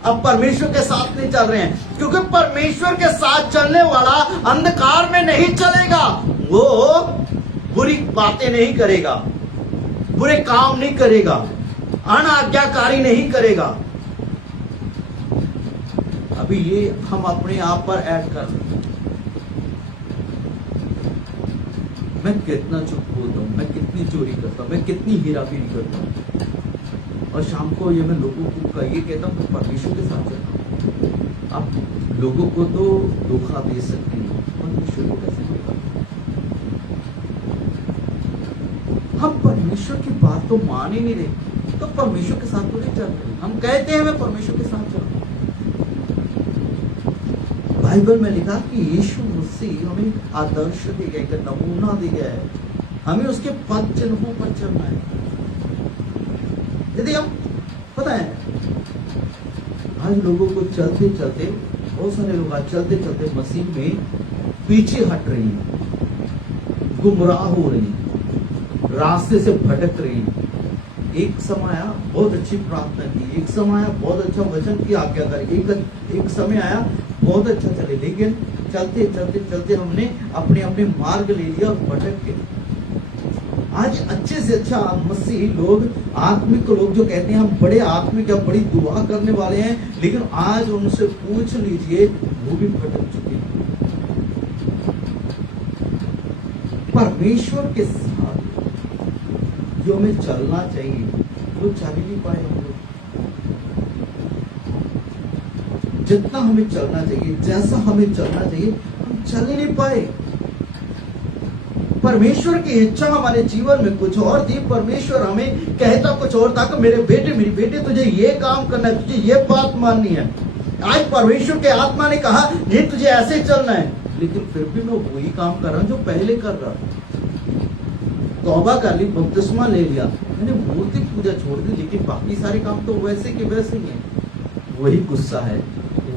आप परमेश्वर के साथ नहीं चल रहे हैं, क्योंकि परमेश्वर के साथ चलने वाला अंधकार में नहीं चलेगा। वो बुरी बातें नहीं करेगा, बुरे काम नहीं करेगा, अनाज्ञाकारी नहीं करेगा। अभी ये हम अपने आप पर ऐड कर रहे हैं। मैं कितना झूठ बोलता हूं, मैं कितनी चोरी करता हूं, मैं कितनी हेराफेरी करता हूं, और शाम को ये मैं लोगों को ये कहता हूं कि परमेश्वर के साथ चलता हूं। आप लोगों को तो धोखा दे सकते हैं, परमेश्वर को कैसे धोखा? हम परमेश्वर की बात तो मान ही नहीं रहे, तो परमेश्वर के साथ तो नहीं चल रहे। हम कहते हैं मैं परमेश्वर के साथ चल रहा हूं। बाइबल में लिखा कि यीशु मसीह हमें आदर्श दे गया, एक नमूना दे गया है, हमें उसके पद चिन्हों पर चलना है। यदि हम पता है आज लोगों को चलते चलते, बहुत सारे लोग आज चलते चलते मसीह में पीछे हट रही हैं, गुमराह हो रही हैं, रास्ते से भटक रही हैं। एक समय आया बहुत अच्छी प्रार्थना की, एक समय आया बहुत अच्छा वचन की आज्ञा करी, एक समय आया बहुत अच्छा चले, लेकिन चलते चलते चलते हमने अपने अपने मार्ग ले लिया और भटक गए। आज अच्छे से अच्छा मसीही लोग, आत्मिक लोग जो कहते हैं हम बड़े आत्मिक या बड़ी दुआ करने वाले हैं, लेकिन आज उनसे पूछ लीजिए वो भी भटक चुके हैं। परमेश्वर के साथ जो हमें चलना चाहिए वो चल ही नहीं पाए हम लोग। जितना हमें चलना चाहिए, जैसा हमें चलना चाहिए, हम चल ही नहीं पाए। परमेश्वर की इच्छा हमारे जीवन में कुछ और थी, परमेश्वर हमें कहता कुछ और था कि मेरे बेटे मेरी बेटे तुझे ये काम करना है, तुझे ये बात माननी है। आज परमेश्वर के आत्मा ने कहा नहीं तुझे ऐसे चलना है, लेकिन फिर भी मैं वही काम कर रहा हूं जो पहले कर रहा था। तौबा कर ली, बपतिस्मा ले लिया, मैंने मूर्ति पूजा छोड़ दी, लेकिन बाकी सारे काम तो वैसे के वैसे ही हैं। वही गुस्सा है,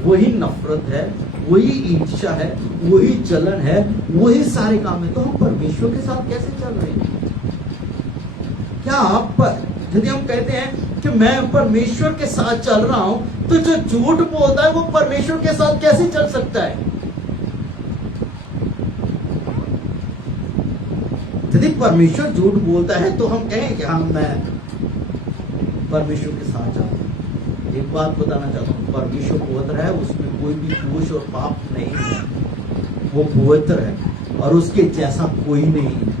वही नफरत है, वही ईर्ष्या है, वही जलन है, वही सारे काम है। तो हम परमेश्वर के साथ कैसे चल रहे हैं? क्या आप पर यदि हम कहते हैं कि मैं परमेश्वर के साथ चल रहा हूं, तो जो झूठ बोलता है वो परमेश्वर के साथ कैसे चल सकता है? यदि परमेश्वर झूठ बोलता है तो हम कहें कि हाँ मैं परमेश्वर के साथ चलता हूं। एक बात बताना चाहता हूं, परमेश्वर पवित्र है, उसमें कोई भी दोष और पाप नहीं है, वो पवित्र है। और उसके जैसा कोई नहीं है।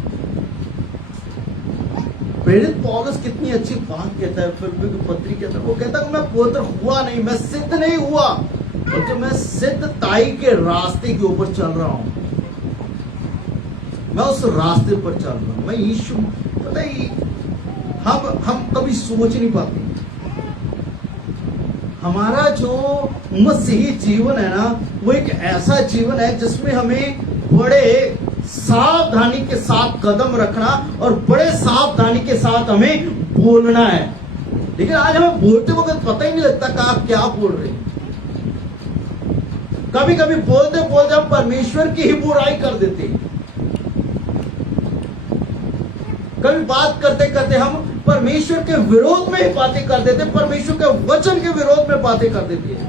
प्रेरित पौलुस कितनी अच्छी बात कहता है, फिलिप्पियों की पत्री कहता है, वो कहता है मैं पवित्र हुआ नहीं, मैं सिद्ध नहीं हुआ, बल्कि मैं सिद्धताई के रास्ते के ऊपर चल रहा हूं। मैं उस रास्ते पर चल रहा हूं। मैं यीशु, पता है हम कभी सोच नहीं पाते। हमारा जो मसीही जीवन है ना, वो एक ऐसा जीवन है जिसमें हमें बड़े सावधानी के साथ कदम रखना और बड़े सावधानी के साथ हमें बोलना है। लेकिन आज हमें बोलते वक्त पता ही नहीं लगता कि आप क्या बोल रहे हैं। कभी कभी बोलते बोलते हम परमेश्वर की ही बुराई कर देते हैं। कभी बात करते करते हम परमेश्वर के विरोध में ही बातें कर देते, परमेश्वर के वचन के विरोध में बातें कर देते हैं।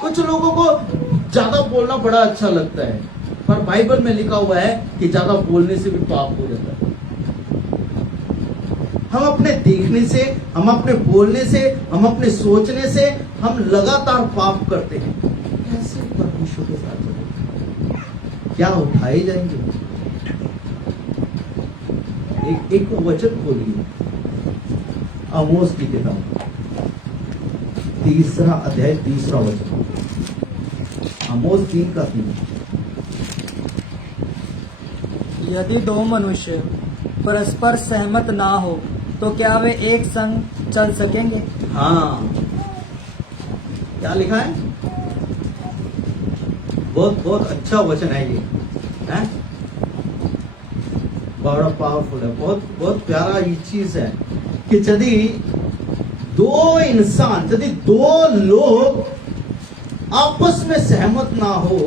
कुछ लोगों को ज्यादा बोलना बड़ा अच्छा लगता है, पर बाइबल में लिखा हुआ है कि ज्यादा बोलने से भी पाप हो जाता है। हम अपने देखने से, हम अपने बोलने से, हम अपने सोचने से हम लगातार पाप करते हैं। कैसे परमेश्वर के साथ चलेंगे? क्या उठाए जाएंगे? एक वचन खोलिए, आमोस की किताब 3 अध्याय 3 वचन, आमोस 3:3। यदि दो मनुष्य परस्पर सहमत ना हो तो क्या वे एक संग चल सकेंगे? हाँ, क्या लिखा है? बहुत बहुत अच्छा वचन है ये, है? बड़ा पावरफुल है, बहुत बहुत प्यारा ये चीज है कि यदि दो इंसान, यदि दो लोग आपस में सहमत ना हो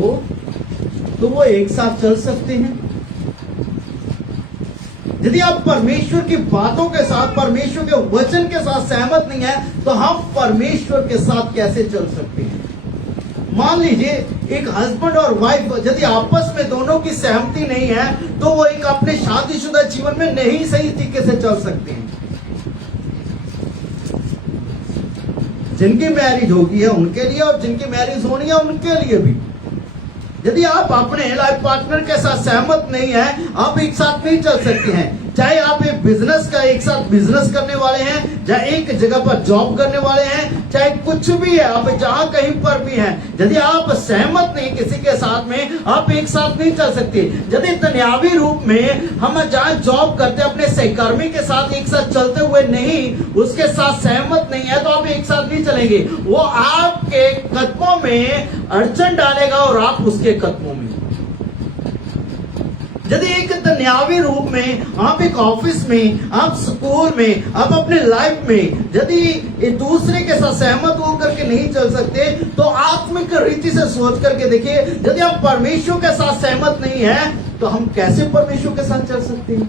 तो वो एक साथ चल सकते हैं। यदि आप परमेश्वर की बातों के साथ, परमेश्वर के वचन के साथ सहमत नहीं है तो हम परमेश्वर के साथ कैसे चल सकते हैं? मान लीजिए एक हस्बैंड और वाइफ यदि आपस में दोनों की सहमति नहीं है तो वो एक अपने शादीशुदा जीवन में नहीं सही तरीके से चल सकते हैं। जिनकी मैरिज होगी है उनके लिए और जिनकी मैरिज होनी है उनके लिए भी। यदि आप अपने लाइफ पार्टनर के साथ सहमत नहीं है, आप एक साथ नहीं चल सकते हैं। चाहे आप एक बिजनेस का एक साथ बिजनेस करने वाले हैं, चाहे एक जगह पर जॉब करने वाले हैं, चाहे कुछ भी है, आप जहां कहीं पर भी हैं, यदि आप सहमत नहीं किसी के साथ में, आप एक साथ नहीं चल सकते। यदि दुनियावी रूप में हम जहां जॉब करते हैं अपने सहकर्मी के साथ एक साथ चलते हुए नहीं, उसके साथ सहमत नहीं है तो आप एक साथ नहीं चलेंगे। वो आपके कदमों में अड़चन डालेगा और आप उसके कदमों में। यदि एक दुनियावी रूप में आप एक ऑफिस में, आप स्कूल में, आप अपने लाइफ में यदि एक दूसरे के साथ सहमत होकर के नहीं चल सकते तो आत्मिक रीति से सोच करके देखिए, यदि आप परमेश्वर के साथ सहमत नहीं है तो हम कैसे परमेश्वर के साथ चल सकते हैं?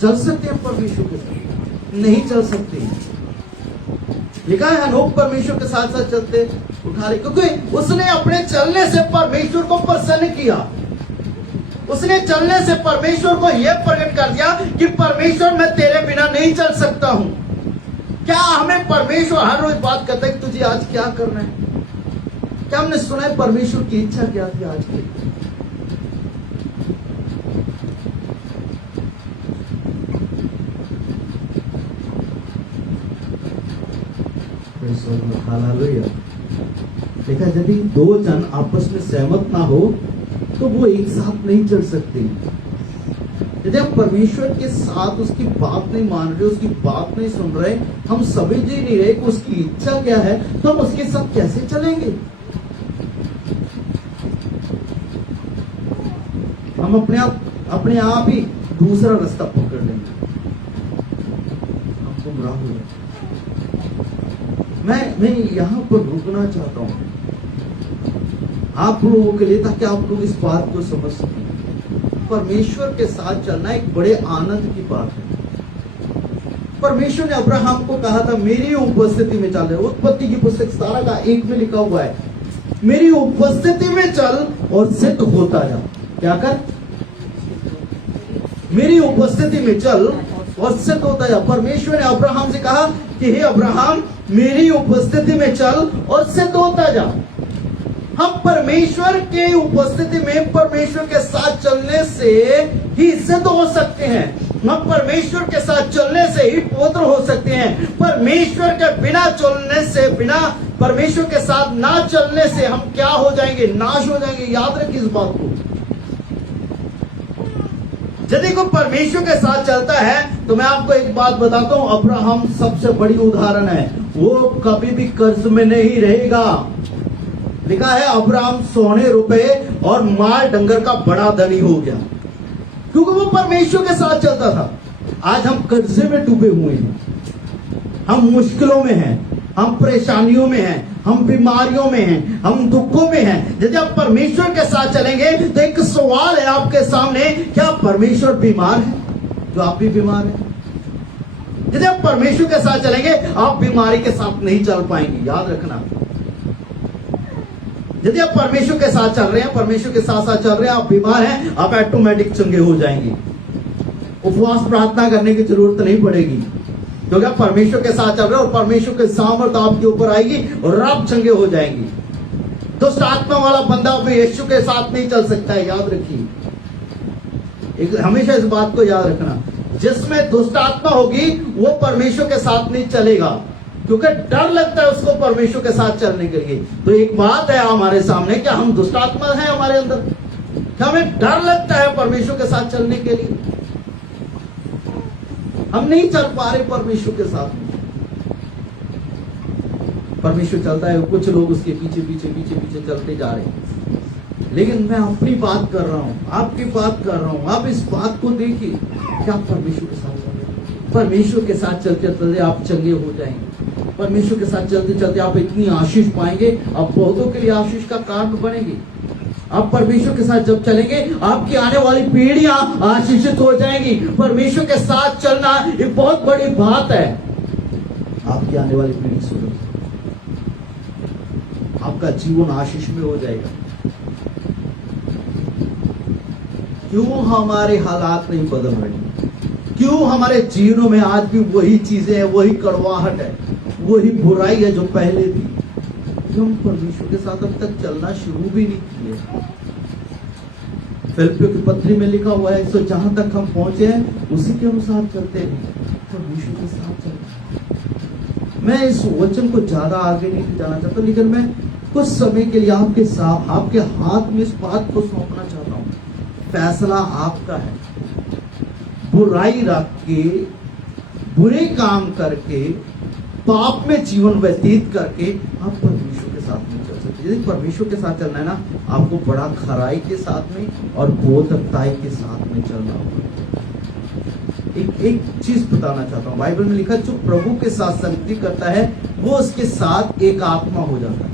चल सकते हैं परमेश्वर के साथ? नहीं चल सकते। लिखा है अनोख परमेश्वर के साथ साथ चलते उठा ले, क्योंकि उसने अपने चलने से परमेश्वर को प्रसन्न किया। उसने चलने से परमेश्वर को यह प्रकट कर दिया कि परमेश्वर मैं तेरे बिना नहीं चल सकता हूं। क्या हमें परमेश्वर हर रोज बात करता है कि तुझे आज क्या करना है? क्या हमने सुना है परमेश्वर की इच्छा क्या थी आज की? हालेलुया। देखा, यदि दो जन आपस में सहमत ना हो तो वो एक साथ नहीं चल सकते। यदि हम परमेश्वर के साथ उसकी बात नहीं मान रहे, उसकी बात नहीं सुन रहे, हम समझ ही नहीं रहे कि उसकी इच्छा क्या है, तो हम उसके साथ कैसे चलेंगे? हम अपने आप ही दूसरा रास्ता पकड़ लेंगे, हम गुमराह हो जाएंगे। मैं यहां पर रुकना चाहता हूं आप लोगों के लिए, ताकि आप लोग इस बात को समझ सकें। परमेश्वर के साथ चलना एक बड़े आनंद की बात है। परमेश्वर ने अब्राहम को कहा था मेरी उपस्थिति में चल। उत्पत्ति की पुस्तक 17:1 में लिखा हुआ है, मेरी उपस्थिति में चल और सिद्ध होता जा। क्या कर? मेरी उपस्थिति में चल और सिद्ध होता जा। परमेश्वर ने अब्राहम से कहा कि हे अब्राहम, मेरी उपस्थिति में चल और सिद्ध होता जा। हम परमेश्वर के उपस्थिति में परमेश्वर के साथ चलने से ही सिद्ध हो सकते हैं। हम परमेश्वर के साथ चलने से ही पवित्र हो सकते हैं। परमेश्वर के बिना चलने से, बिना परमेश्वर के साथ ना चलने से हम क्या हो जाएंगे? नाश हो जाएंगे। याद रखिए इस बात को। यदि कोई परमेश्वर के साथ चलता है तो मैं आपको एक बात बताता हूं, अब्राहम सबसे बड़ी उदाहरण है। वो कभी भी कर्ज में नहीं रहेगा। लिखा है अब्राहम सोने रुपए और माल डंगर का बड़ा धनी हो गया, क्योंकि वो परमेश्वर के साथ चलता था। आज हम कर्जे में डूबे हुए हैं, हम मुश्किलों में हैं, हम परेशानियों में हैं, हम बीमारियों में हैं, हम दुखों में हैं। यदि आप परमेश्वर के साथ चलेंगे तो एक सवाल है आपके सामने, क्या परमेश्वर बीमार है? जो आप भी बीमार हैं। यदि आप परमेश्वर के साथ चलेंगे आप बीमारी के साथ नहीं चल पाएंगे। याद रखना, यदि आप परमेश्वर के साथ चल रहे हैं, परमेश्वर के साथ साथ चल रहे हैं, आप बीमार हैं, आप ऑटोमेटिक चंगे हो जाएंगे। उपवास प्रार्थना करने की जरूरत नहीं पड़ेगी, क्योंकि आप परमेश्वर के साथ चल रहे हैं और परमेश्वर के सामर्थ आपके ऊपर आएगी और आप चंगे हो जाएंगे। दुष्ट आत्मा वाला बंदा भी यीशु के साथ नहीं चल सकता है। याद रखिए, हमेशा इस बात को याद रखना, जिसमें दुष्ट आत्मा होगी वो परमेश्वर के साथ नहीं चलेगा, क्योंकि डर लगता है उसको परमेश्वर के साथ चलने के लिए। तो एक बात है हमारे सामने, क्या हम दुष्ट आत्मा है हमारे अंदर? क्या हमें डर लगता है परमेश्वर के साथ चलने के लिए? हम नहीं चल पा रहे परमेश्वर के साथ। परमेश्वर चलता है, कुछ लोग उसके पीछे पीछे पीछे पीछे चलते जा रहे हैं। लेकिन मैं अपनी बात कर रहा हूं, आपकी बात कर रहा हूं। आप इस बात को देखिए, क्या आप परमेश्वर के साथ चल रहे हैं? परमेश्वर के साथ चलते चलते आप चंगे हो जाएंगे। परमेश्वर के साथ चलते चलते आप इतनी आशीष पाएंगे, आप बहुतों के लिए आशीष का कारण बनेंगे। आप परमेश्वर के साथ जब चलेंगे आपकी आने वाली पीढ़ियां आशीषित हो जाएंगी। परमेश्वर के साथ चलना एक बहुत बड़ी बात है। आपकी आने वाली पीढ़ी सुनो, आपका जीवन आशीष में हो जाएगा। क्यों हमारे हालात नहीं बदल रहे? क्यों हमारे जीवनों में आज भी वही चीजें हैं, वही कड़वाहट है, वही बुराई है जो पहले थी? क्यों हम परमेश्वर के साथ अब तक चलना शुरू भी नहीं किए? फिलिप्पियों की पत्री में लिखा हुआ है, तो जहां तक हम पहुंचे हैं उसी के अनुसार चलते हैं, परमेश्वर के साथ चलते। मैं इस वचन को ज्यादा आगे नहीं जाना चाहता, लेकिन मैं कुछ समय के लिए आपके साथ, आपके हाथ में इस बात को सौंपना चाहता हूं। फैसला आपका है। बुराई रख के, बुरे काम करके, पाप में जीवन व्यतीत करके आप परमेश्वर के साथ नहीं चल सकते। यदि परमेश्वर के साथ चलना है ना, आपको बड़ा खराई के साथ में और बोधकताई के साथ में चलना होगा। एक चीज बताना चाहता हूँ, बाइबल में लिखा है जो प्रभु के साथ संगति करता है वो उसके साथ एक आत्मा हो जाता है।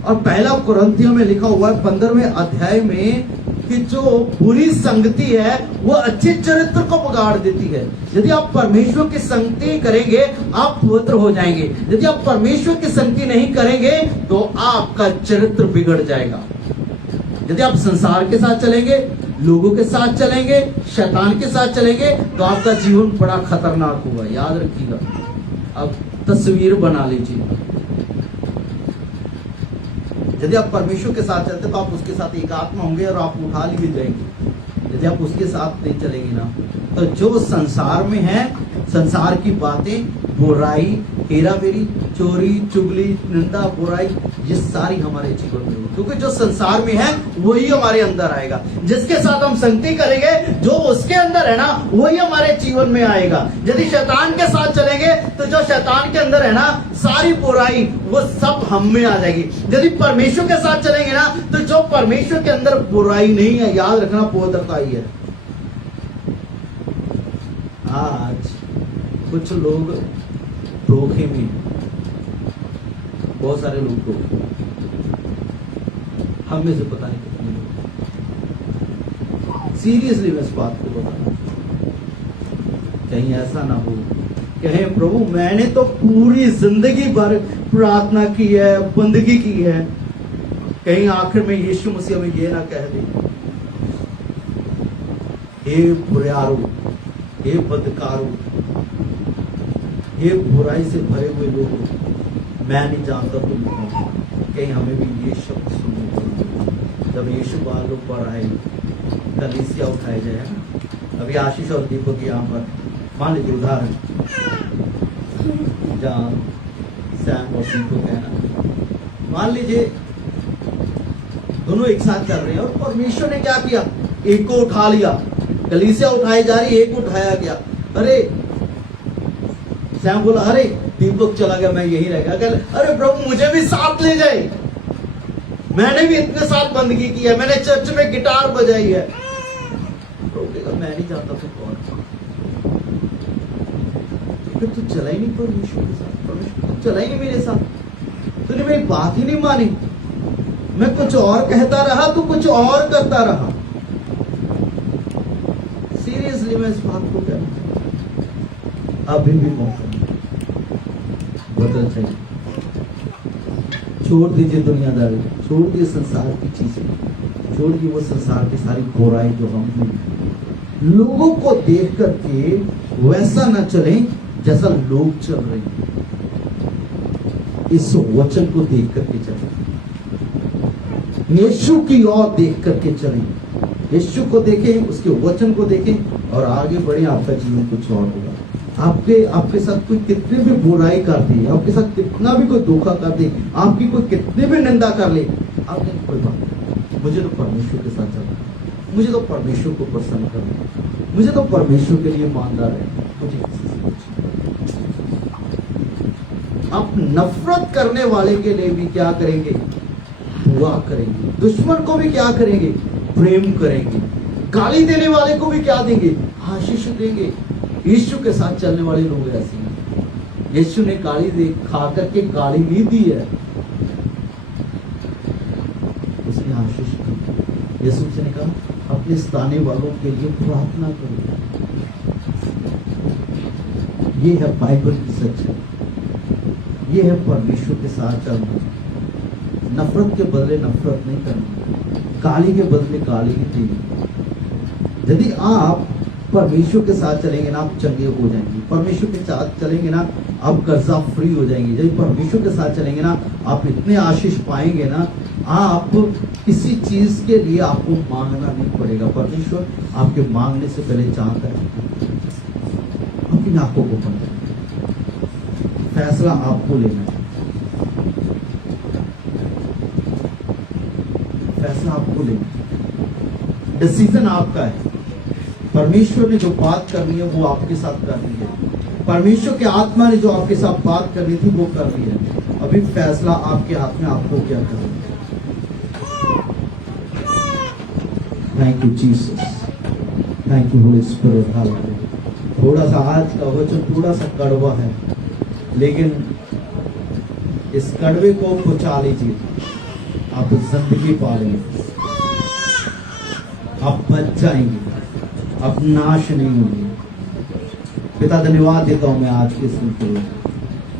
और पहला कुरिन्थियों में लिखा हुआ है 15वें अध्याय में कि जो बुरी संगति है वो अच्छे चरित्र को बिगाड़ देती है। यदि आप परमेश्वर की संगति करेंगे आप पवित्र हो जाएंगे। यदि आप परमेश्वर की संगति नहीं करेंगे तो आपका चरित्र बिगड़ जाएगा। यदि आप संसार के साथ चलेंगे, लोगों के साथ चलेंगे, शैतान के साथ चलेंगे तो आपका जीवन बड़ा खतरनाक होगा। याद रखिएगा, अब तस्वीर बना लीजिए। यदि आप परमेश्वर के साथ चलते तो आप उसके साथ एक आत्मा होंगे और आप उठा लिए जाएंगे। यदि आप उसके साथ नहीं चलेंगे ना, तो जो संसार में है, संसार की बातें, बुराई, हेराफेरी, चोरी, चुगली, निंदा, बुराई, ये सारी हमारे जीवन में होगी, क्योंकि जो संसार में है वही हमारे अंदर आएगा। जिसके साथ हम संगति करेंगे, जो उसके अंदर है ना, वही हमारे जीवन में आएगा। यदि शैतान के साथ चलेंगे तो जो शैतान के अंदर है ना, सारी बुराई वो सब हम में आ जाएगी। यदि परमेश्वर के साथ चलेंगे ना, तो जो परमेश्वर के अंदर बुराई नहीं है, याद रखना, पवित्रताई है। आज कुछ लोग धोखे में, बहुत सारे लोग धोखे, हम में से पता नहीं कितने लोग। सीरियसली मैं इस बात को बता रहा हूं, कहीं ऐसा ना हो कहें प्रभु मैंने तो पूरी जिंदगी भर प्रार्थना की है, बंदगी की है, कहीं आखिर में यीशु मसीह में ये ना कह दे, हे बुरारो, हे बदकारो, हे बुराई से भरे हुए लोग, मैं नहीं जानता तुम कौन। कहीं हमें भी ये शब्द सुनने को मिले। जब यीशु बालों पर आए, कलीसिया उठाए जाए ना। अभी आशीष और दीपक यहाँ पर मान लीजिए उदाहरण, जहाँ सैम और दीपक है ना, मान लीजिए दोनों एक साथ चल रहे हैं और परमेश्वर ने क्या किया, एक को उठा लिया, कलीसिया उठाई जा रही, एक उठाया गया। अरे सैम बोला अरे दीपक चला गया, मैं यही रह गया। अरे प्रभु मुझे भी साथ ले जाए, मैंने भी इतने साल बंदगी की है, मैंने चर्च में गिटार बजाई है। प्रभु कहेगा मैं नहीं चाहता तो कौन, फिर तू चला ही नहीं परमेश्वर के साथ, परमेश्वर तू चला ही नहीं मेरे साथ, तूने मेरी बात ही नहीं मानी, मैं कुछ और कहता रहा, तू कुछ और करता रहा। सीरियसली मैं इस बात को कहना चाहता, अभी भी मौका बदल चाहिए। छोड़ दीजिए दुनियादारी, छोड़ दीजिए संसार की चीजें, छोड़ दीजिए वो संसार की सारी बुराई जो हम लोगों को देख करके वैसा न चले जैसा लोग चल रहे हैं। इस वचन को देख करके चले, यीशु की ओर देख करके चलें, यीशु को देखें, उसके वचन को देखें और आगे बढ़े। आपका जीवन कुछ और होगा। आपके साथ कोई कितने भी बुराई कर दे, आपके साथ कितना भी कोई धोखा कर दे, आपकी कोई कितने भी निंदा कर ले, आपने कोई बात नहीं, मुझे तो परमेश्वर के साथ चलना, मुझे तो परमेश्वर को प्रसन्न करना, मुझे तो परमेश्वर के लिए ईमानदार है, मुझे किसी से कुछ नहीं। आप नफरत करने वाले के लिए भी क्या करेंगे, दुआ करेंगे। दुश्मन को भी क्या करेंगे, प्रेम करेंगे। गाली देने वाले को भी क्या देंगे, आशीष देंगे। यीशु के साथ चलने वाले लोग ऐसे हैं। यीशु ने गाली दे खा करके गाली नहीं दी है, उसने आशीष दी। यीशु ने कहा अपने स्थाने वालों के लिए प्रार्थना करो। ये है बाइबल की सच्चाई, ये है परमेश्वर के साथ चलना। नफरत के बदले नफरत नहीं करना, गाली के बदले गाली नहीं देनी। यदि आप परमेश्वर के साथ चलेंगे ना, आप चंगे हो जाएंगे। परमेश्वर के साथ चलेंगे ना, आप कर्जा फ्री हो जाएंगे। यदि परमेश्वर के साथ चलेंगे ना, आप इतने आशीष पाएंगे ना, आप किसी चीज के लिए आपको मांगना नहीं पड़ेगा। परमेश्वर आपके मांगने से पहले चाहता है। अपनी आंखों को बंद करें, फैसला आपको लेना है, फैसला आपको लेना है, डिसीजन आपका है। परमेश्वर ने जो बात करनी है वो आपके साथ करनी है। परमेश्वर के आत्मा ने जो आपके साथ बात करनी थी वो करनी है। अभी फैसला आपके हाथ में, आपको क्या करना है। Thank you Jesus, thank you Holi spirit. Hallelujah. थोड़ा सा आज का वचन थोड़ा सा कड़वा है, लेकिन इस कड़वे को पचा लीजिए, आप जिंदगी पालेंगे, आप बच जाएंगे, आप नाश नहीं होंगे। पिता धन्यवाद देता हूं मैं आज के समय के लिए,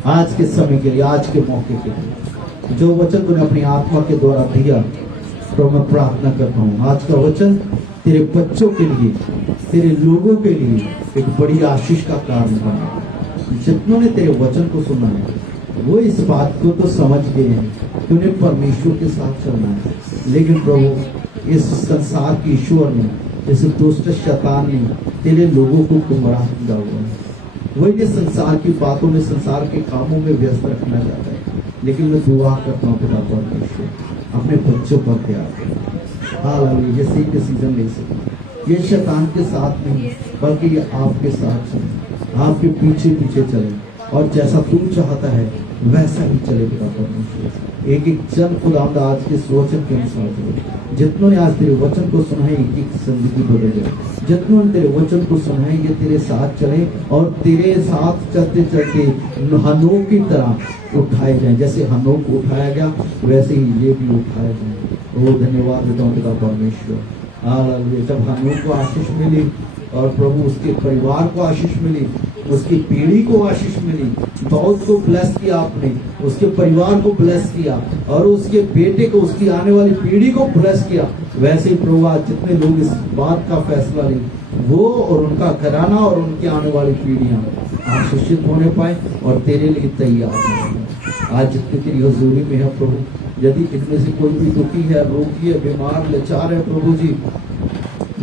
आज के समय के लिए, आज के मौके के लिए, जो वचन तूने अपनी आत्मा के द्वारा दिया। तो मैं प्रार्थना करता हूँ आज का वचन तेरे बच्चों के लिए, तेरे लोगों के लिए एक बड़ी आशीष का कारण बना। जितनों ने तेरे वचन को सुना है वो इस बात को तो समझ गए हैं कि उन्हें परमेश्वर के साथ चलना है, लेकिन प्रभु इस संसार के ईश्वर ने, इस दुष्ट शैतान ने तेरे लोगों को गुमराह किया हुआ है। वही ये संसार की बातों में, संसार के कामों में व्यस्त रखना चाहता है। लेकिन मैं दुआ करता हूँ पिता परमेश्वर, अपने बच्चों पर ध्यान। हालेलुया। ये सही डिसीजन ले सके, ये शैतान के साथ नहीं बल्कि ये आपके साथ चले, आपके पीछे पीछे चले और जैसा तू चाहता है वैसा ही चले पिता परमेश्वर। एक एक जन खुदावंद आज के वचन के अनुसार चले। जितनों ने आज तेरे वचन को सुना है, एक एक जिंदगी बदल जाए। जितनों ने तेरे वचन को सुना है, ये तेरे साथ चले और तेरे साथ चलते चलते हनोक की तरह उठाए जाए। जैसे हनोक उठाया गया वैसे ही ये भी उठाए जाए। ओ धन्यवाद देता हूँ पिता परमेश्वर। हालेलुया। जब हनोक को आशीष मिली और प्रभु उसके परिवार को आशीष मिली, उसकी पीढ़ी को आशीष मिली, दाऊद को ब्लेस किया आपने, उसके परिवार को ब्लेस किया और उसके बेटे को, उसकी आने वाली पीढ़ी को ब्लेस किया। वैसे ही प्रभु आज जितने लोग इस बात का फैसला लें, वो और उनका घराना और उनकी आने वाली पीढ़ियां आशीषित होने पाए और तेरे लिए तैयार हो। आज जितने तेरी हजूरी में है प्रभु, यदि इनमें से कोई भी दुखी है, रोगी है, बीमार, लाचार है प्रभु जी,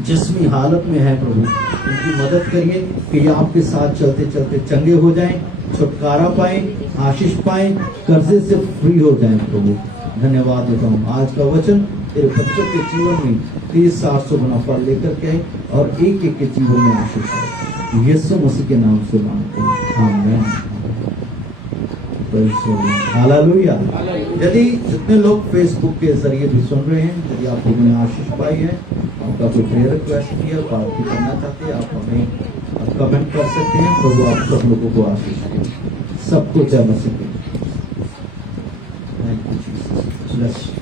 जिस्मी हालत में है प्रभु, उनकी मदद करिए कि ये आपके साथ चलते चलते चंगे हो जाएं, छुटकारा पाएं, आशीष पाएं, कर्जे से फ्री हो जाएं प्रभु। धन्यवाद देता हूँ। आज का वचन तेरे बच्चों के जीवन में 30-60 गुना फल लेकर के आए और एक एक के जीवन में आशीष आए। यीशु मसीह के नाम से मांगते हैं, आमीन। हालेलुया। यदि जितने लोग फेसबुक के जरिए भी सुन रहे हैं, यदि आप लोगों ने आशीष पाई है, आपका कोई प्रेयर रिक्वेस्ट भी है, बात भी करना चाहते हैं, आप हमें कमेंट कर सकते हैं। प्रभु आप सब लोगों को आशीष दे, सबको जय मसीह। Thank you Jesus.